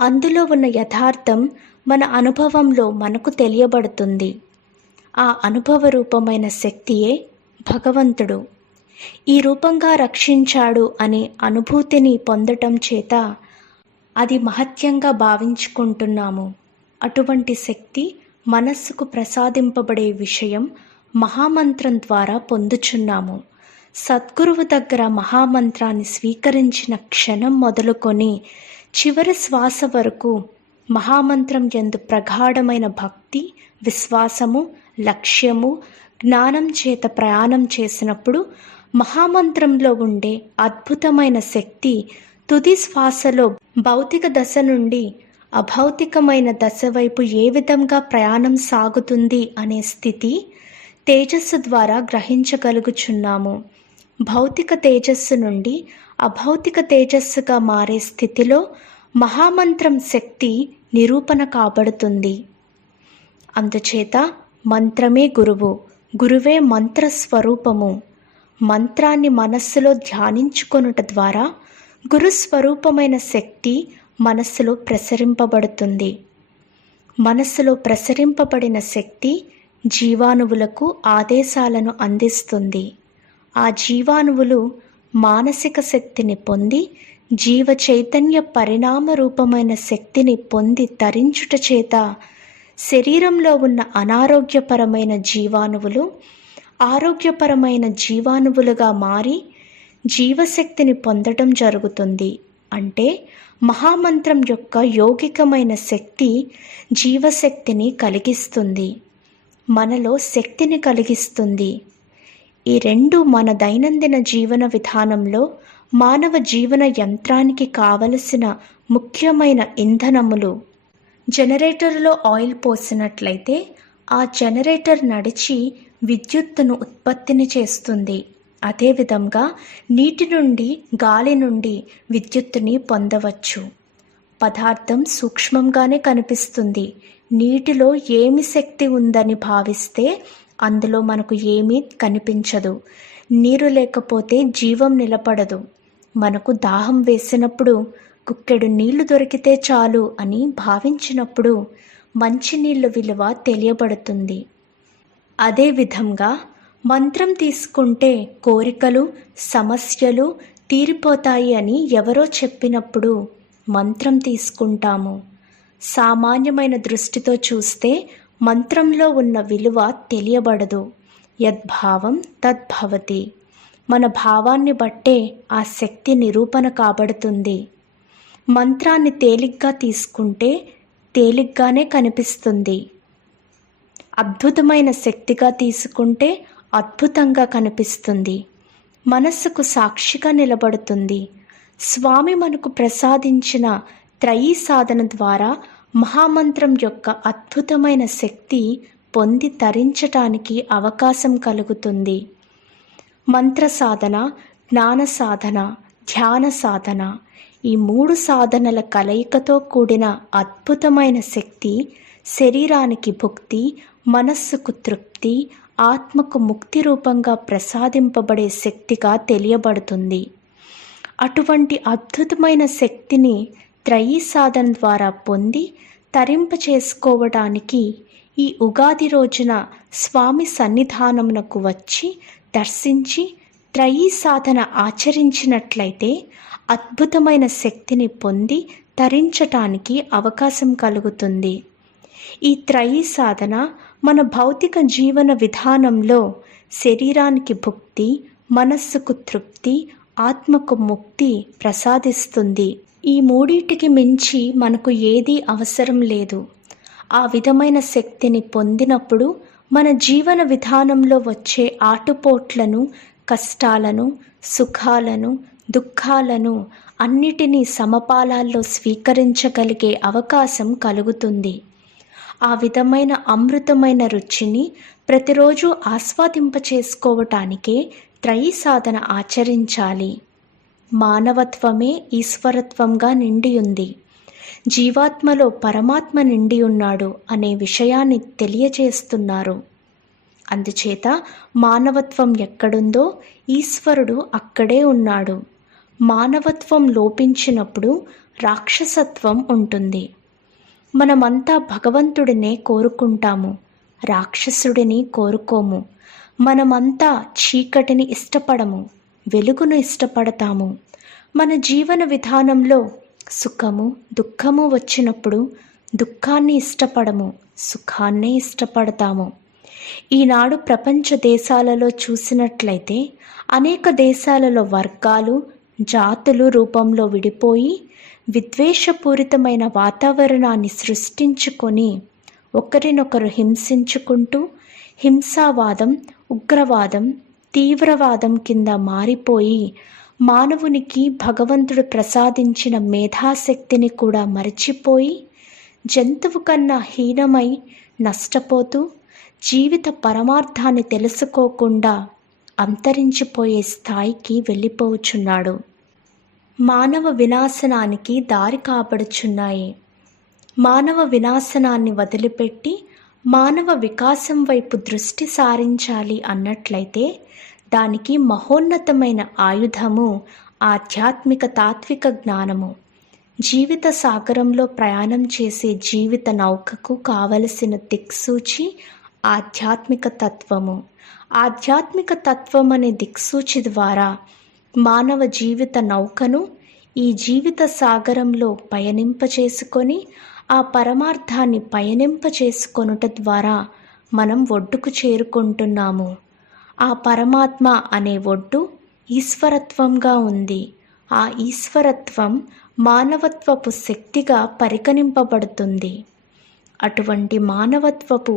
అందులో ఉన్న యథార్థం మన అనుభవంలో మనకు తెలియబడుతుంది. ఆ అనుభవ రూపమైన శక్తియే భగవంతుడు. ఈ రూపంగా రక్షించాడు అనే అనుభూతిని పొందటం చేత అది మహత్యంగా భావించుకుంటున్నాము. అటువంటి శక్తి మనస్సుకు ప్రసాదింపబడే విషయం మహామంత్రం ద్వారా పొందుచున్నాము. సద్గురువు దగ్గర మహామంత్రాన్ని స్వీకరించిన క్షణం మొదలుకొని చివరి శ్వాస వరకు మహామంత్రం యందు ప్రగాఢమైన భక్తి, విశ్వాసము, లక్ష్యము, జ్ఞానం చేత ప్రయాణం చేసినప్పుడు మహామంత్రంలో ఉండే అద్భుతమైన శక్తి తుది శ్వాసలో భౌతిక దశ నుండి అభౌతికమైన దశ వైపు ఏ విధంగా ప్రయాణం సాగుతుంది అనే స్థితి తేజస్సు ద్వారా గ్రహించగలుగుచున్నాము. భౌతిక తేజస్సు నుండి అభౌతిక తేజస్సుగా మారే స్థితిలో మహామంత్రం శక్తి నిరూపణ కాబడుతుంది. అందుచేత మంత్రమే గురువు, గురువే మంత్రస్వరూపము. మంత్రాన్ని మనస్సులో ధ్యానించుకొనుట ద్వారా గురుస్వరూపమైన శక్తి మనస్సులో ప్రసరింపబడుతుంది. మనస్సులో ప్రసరింపబడిన శక్తి జీవాణువులకు ఆదేశాలను అందిస్తుంది. ఆ జీవాణువులు మానసిక శక్తిని పొంది జీవ చైతన్య పరిణామ రూపమైన శక్తిని పొంది తరించుట చేత శరీరంలో ఉన్న అనారోగ్యపరమైన జీవాణువులు ఆరోగ్యపరమైన జీవాణువులుగా మారి జీవశక్తిని పొందడం జరుగుతుంది. అంటే మహామంత్రం యొక్క యౌగికమైన శక్తి జీవశక్తిని కలిగిస్తుంది, మనలో శక్తిని కలిగిస్తుంది. ఈ రెండు మన దైనందిన జీవన విధానంలో మానవ జీవన యంత్రానికి కావలసిన ముఖ్యమైన ఇంధనములు. జనరేటర్లో ఆయిల్ పోసినట్లయితే ఆ జనరేటర్ నడిచి విద్యుత్తును ఉత్పత్తిని చేస్తుంది. అదేవిధంగా నీటి నుండి, గాలి నుండి విద్యుత్తుని పొందవచ్చు. పదార్థం సూక్ష్మంగానే కనిపిస్తుంది. నీటిలో ఏమి శక్తి ఉందని భావిస్తే అందులో మనకు ఏమీ కనిపించదు. నీరు లేకపోతే జీవం నిలబడదు. మనకు దాహం వేసినప్పుడు గుక్కెడు నీళ్లు దొరికితే చాలు అని భావించినప్పుడు మంచినీళ్ళ విలువ తెలియబడుతుంది. అదేవిధంగా మంత్రం తీసుకుంటే కోరికలు, సమస్యలు తీరిపోతాయి అని ఎవరో చెప్పినప్పుడు మంత్రం తీసుకుంటాము. సామాన్యమైన దృష్టితో చూస్తే మంత్రంలో ఉన్న విలువ తెలియబడదు. యద్భావం తద్భవతి. మన భావాన్ని బట్టే ఆ శక్తి నిరూపణ కాబడుతుంది. మంత్రాన్ని తేలిగ్గా తీసుకుంటే తేలిగ్గానే కనిపిస్తుంది. అద్భుతమైన శక్తిగా తీసుకుంటే అద్భుతంగా కనిపిస్తుంది. మనస్సుకు సాక్షిగా నిలబడుతుంది. స్వామి మనకు ప్రసాదించిన త్రయీ సాధన ద్వారా మహామంత్రం యొక్క అద్భుతమైన శక్తి పొంది తరించటానికి అవకాశం కలుగుతుంది. మంత్ర సాధన, జ్ఞాన సాధన, ధ్యాన సాధన, ఈ 3 సాధనల కలయికతో కూడిన అద్భుతమైన శక్తి శరీరానికి భుక్తి, మనస్సుకు తృప్తి, ఆత్మకు ముక్తి రూపంగా ప్రసాదింపబడే శక్తిగా తెలియబడుతుంది. అటువంటి అద్భుతమైన శక్తిని త్రయీ సాధన ద్వారా పొంది తరింప చేసుకోవడానికి ఈ ఉగాది రోజున స్వామి సన్నిధానమునకు వచ్చి దర్శించి త్రయీ సాధన ఆచరించినట్లయితే అద్భుతమైన శక్తిని పొంది తరించటానికి అవకాశం కలుగుతుంది. ఈ త్రయీ సాధన మన భౌతిక జీవన విధానంలో శరీరానికి భుక్తి, మనస్సుకు తృప్తి, ఆత్మకు ముక్తి ప్రసాదిస్తుంది. ఈ మూడింటికి మించి మనకు ఏదీ అవసరం లేదు. ఆ విధమైన శక్తిని పొందినప్పుడు మన జీవన విధానంలో వచ్చే ఆటుపోట్లను, కష్టాలను, సుఖాలను, దుఃఖాలను అన్నిటినీ సమపాలాల్లో స్వీకరించగలిగే అవకాశం కలుగుతుంది. ఆ విధమైన అమృతమైన రుచిని ప్రతిరోజు ఆస్వాదింపచేసుకోవటానికే త్రయీ సాధన ఆచరించాలి. మానవత్వమే ఈశ్వరత్వంగా నిండియుంది. జీవాత్మలో పరమాత్మ నిండి ఉన్నాడు అనే విషయాన్ని తెలియజేస్తున్నారు. అందుచేత మానవత్వం ఎక్కడుందో ఈశ్వరుడు అక్కడే ఉన్నాడు. మానవత్వం లోపించినప్పుడు రాక్షసత్వం ఉంటుంది. మనమంతా భగవంతుడినే కోరుకుంటాము, రాక్షసుడిని కోరుకోము. మనమంతా చీకటిని ఇష్టపడము, వెలుగును ఇష్టపడతాము. మన జీవన విధానంలో సుఖము, దుఃఖము వచ్చినప్పుడు దుఃఖాన్ని ఇష్టపడము, సుఖాన్నే ఇష్టపడతాము. ఈనాడు ప్రపంచ దేశాలలో చూసినట్లయితే అనేక దేశాలలో వర్గాలు, జాతులు రూపంలో విడిపోయి విద్వేషపూరితమైన వాతావరణాన్ని సృష్టించుకొని ఒకరినొకరు హింసించుకుంటూ హింసావాదం, ఉగ్రవాదం, తీవ్రవాదం కింద మారిపోయి మానవునికి భగవంతుడు ప్రసాదించిన మేధాశక్తిని కూడా మరిచిపోయి జంతువు కన్నా హీనమై నష్టపోతూ జీవిత పరమార్థాన్ని తెలుసుకోకుండా అంతరించిపోయే స్థాయికి వెళ్ళిపోవచ్చున్నాడు. మానవ వినాశనానికి దారి కాబడుచున్నాయి. మానవ వినాశనాన్ని వదిలిపెట్టి మానవ వికాసం వైపు దృష్టి సారించాలి అన్నట్లయితే దానికి మహోన్నతమైన ఆయుధము ఆధ్యాత్మిక తాత్విక జ్ఞానము. జీవిత సాగరంలో ప్రయాణం చేసే జీవిత నౌకకు కావలసిన దిక్సూచి ఆధ్యాత్మిక తత్వము. ఆధ్యాత్మిక తత్వం అనే దిక్సూచి ద్వారా మానవ జీవిత నౌకను ఈ జీవిత సాగరంలో పయనింపచేసుకొని ఆ పరమార్థాన్ని పయనింపచేసుకొనుట ద్వారా మనం ఒడ్డుకు చేరుకుంటున్నాము. ఆ పరమాత్మ అనే ఒడ్డు ఈశ్వరత్వంగా ఉంది. ఆ ఈశ్వరత్వం మానవత్వపు శక్తిగా పరిగణింపబడుతుంది. అటువంటి మానవత్వపు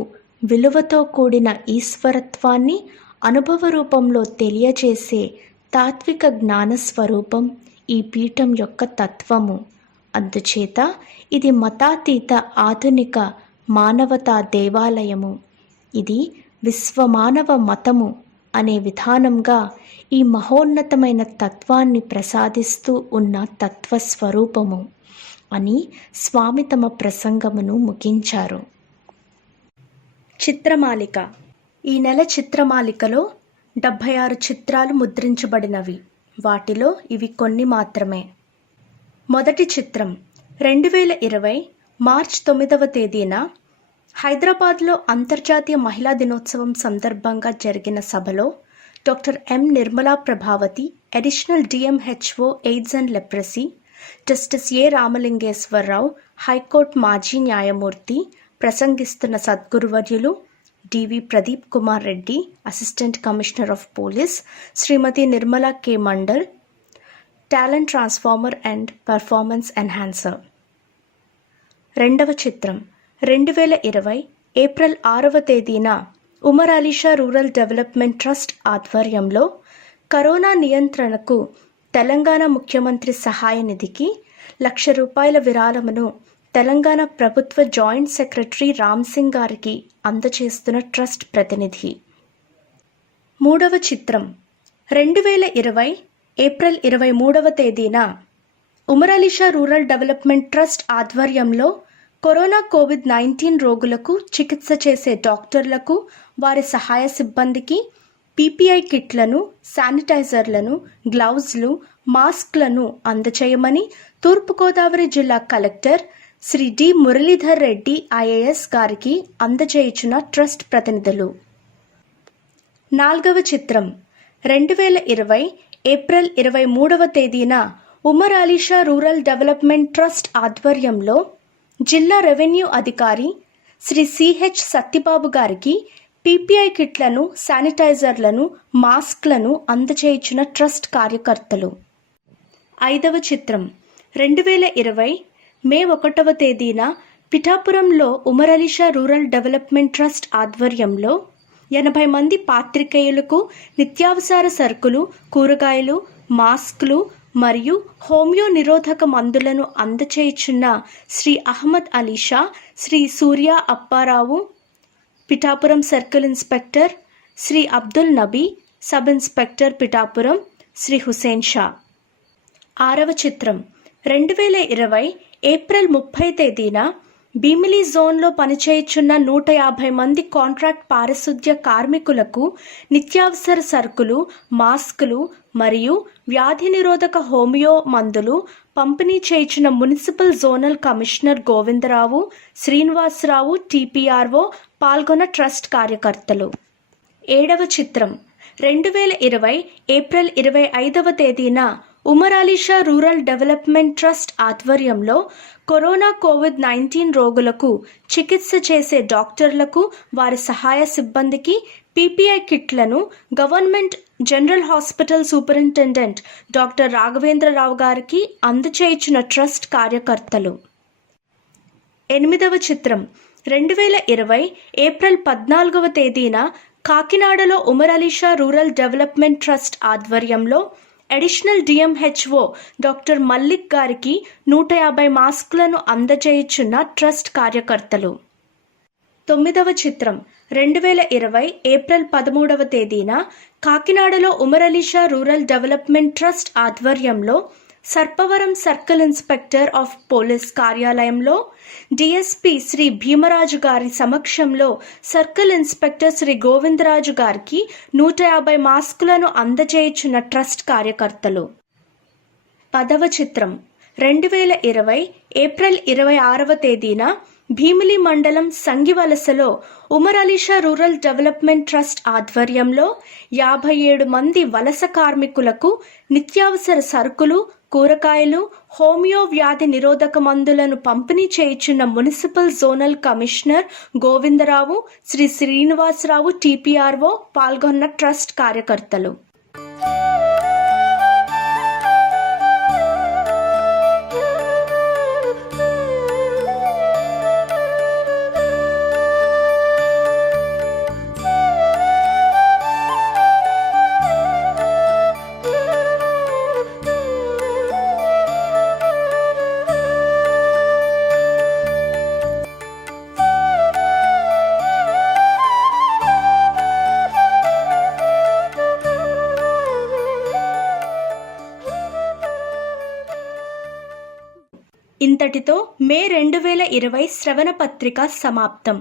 విలువతో కూడిన ఈశ్వరత్వాన్ని అనుభవ రూపంలో తెలియజేసే తాత్విక జ్ఞానస్వరూపం ఈ పీఠం యొక్క తత్వము. అందుచేత ఇది మతాతీత ఆధునిక మానవతా దేవాలయము. ఇది విశ్వమానవ మతము అనే విధానంగా ఈ మహోన్నతమైన తత్వాన్ని ప్రసాదిస్తూ ఉన్న తత్వస్వరూపము అని స్వామి తమ ప్రసంగమును ముగించారు. చిత్రమాలిక. ఈ నెల చిత్రమాలికలో 76 చిత్రాలు ముద్రించబడినవి. వాటిలో ఇవి కొన్ని మాత్రమే. మొదటి చిత్రం 2020 మార్చ్ 9వ తేదీన హైదరాబాద్లో అంతర్జాతీయ మహిళా దినోత్సవం సందర్భంగా జరిగిన సభలో doctor M Nirmala Prabhavati, additional DMHO AIDS and leprosy, justice A Ramalingeswara Rao, high court మాజీ న్యాయమూర్తి, ప్రసంగిస్తున్న సద్గురువర్యులు DV Pradeep Kumar Reddy, assistant commissioner of police, Shrimati Nirmala K Mandal, talent transformer and performance enhancer. రెండవ చిత్రం 2020 ఏప్రిల్ 6వ తేదీన Umar Alisha rural development trust ఆధ్వర్యంలో కరోనా నియంత్రణకు తెలంగాణ ముఖ్యమంత్రి సహాయ నిధికి ₹1,00,000 విరాళమును తెలంగాణ ప్రభుత్వ జాయింట్ సెక్రటరీ రామ్ సింగ్ గారికి అందజేస్తున్న ట్రస్ట్ ప్రతినిధి. మూడవ చిత్రం 2020 ఏప్రిల్ 23వ తేదీన Umar Alisha rural development trust ఆధ్వర్యంలో కరోనా కోవిడ్-19 రోగులకు చికిత్స చేసే డాక్టర్లకు, వారి సహాయ సిబ్బందికి పీపీఐ కిట్లను, శానిటైజర్లను, గ్లౌజ్లు, మాస్క్లను అందచేయమని తూర్పుగోదావరి జిల్లా collector Shri D Muralidhar Reddy IAS గారికి అందజేయుచున్న ట్రస్ట్ ప్రతినిధులు. నాల్గవ చిత్రం 2020 ఏప్రిల్ 23వ తేదీన Umar Alisha rural development trust ఆధ్వర్యంలో జిల్లా రెవెన్యూ అధికారి శ్రీ సిహెచ్ సత్యబాబు గారికి పీపీఐ కిట్లను, శానిటైజర్లను, మాస్క్లను అందజేయుచున్న ట్రస్ట్ కార్యకర్తలు. ఐదవ చిత్రం 2020 మే 1వ తేదీన పిఠాపురంలో Umar Alisha rural development trust ఆధ్వర్యంలో 80 మంది పాత్రికేయులకు నిత్యావసర సరుకులు, కూరగాయలు, మాస్కులు మరియు హోమియో నిరోధక మందులను అందచేయుచున్న Shri Ahmed Alisha, Shri Surya Apparao, Pithapuram circle inspector, Shri Abdul Nabi, sub inspector Pithapuram, Shri Hussain Shah. ఆరవ చిత్రం 2020 ఏప్రిల్ 30 తేదీన భీమిలి జోన్లో పనిచేయుచున్న 150 మంది కాంట్రాక్ట్ పారిశుద్ధ్య కార్మికులకు నిత్యావసర సరుకులు, మాస్కులు మరియు వ్యాధి నిరోధక హోమియో మందులు పంపిణీ చేయుచున్న municipal zonal commissioner Govindarao, Srinivasarao, TPRO పాల్గొన్న ట్రస్ట్ కార్యకర్తలు. ఏడవ చిత్రం 2020 ఏప్రిల్ 25వ తేదీన Umar Alisha rural development trust ఆధ్వర్యంలో కరోనా కోవిడ్-19 రోగులకు చికిత్స చేసే డాక్టర్లకు, వారి సహాయ సిబ్బందికి పీపీఐ కిట్లను government general hospital superintendent doctor Raghavendrarao గారికి అందచేయుచున్న ట్రస్ట్ కార్యకర్తలు. ఎనిమిదవ చిత్రం 2020 ఏప్రిల్ 14వ తేదీన కాకినాడలో Umar Alisha rural development trust ఆధ్వర్యంలో అడిషనల్ డిఎంహెచ్ఓ డాక్టర్ మల్లిక్ గారికి 150 మాస్కులను అందజేయుచున్న ట్రస్ట్ కార్యకర్తలు. తొమ్మిదవ చిత్రం 2020 ఏప్రిల్ 13వ తేదీన కాకినాడలో Umar Alisha rural development trust ఆధ్వర్యంలో Sarpavaram circle inspector of police కార్యాలయంలో డిఎస్పి శ్రీ భీమరాజు గారి సమక్షంలో సర్కిల్ ఇన్స్పెక్టర్ శ్రీ గోవిందరాజు గారికి 150 మాస్కులను అందజేయుచున్న ట్రస్ట్ కార్యకర్తలు. పదవ చిత్రం 2020 ఏప్రిల్ 26వ తేదీన భీమిలి మండలం సంగివలసలో Umar Alisha rural development trust ఆధ్వర్యంలో 57 మంది వలస కార్మికులకు నిత్యావసర సరుకులు, కూరగాయలు, హోమియో వ్యాధి నిరోధక మందులను పంపిణీ చేయుచున్న municipal zonal commissioner Govindarao, Shri Srinivasarao TPRO పాల్గొన్న ట్రస్ట్ కార్యకర్తలు. ఇంతటితో మే 2020 శ్రవణ పత్రిక సమాప్తం.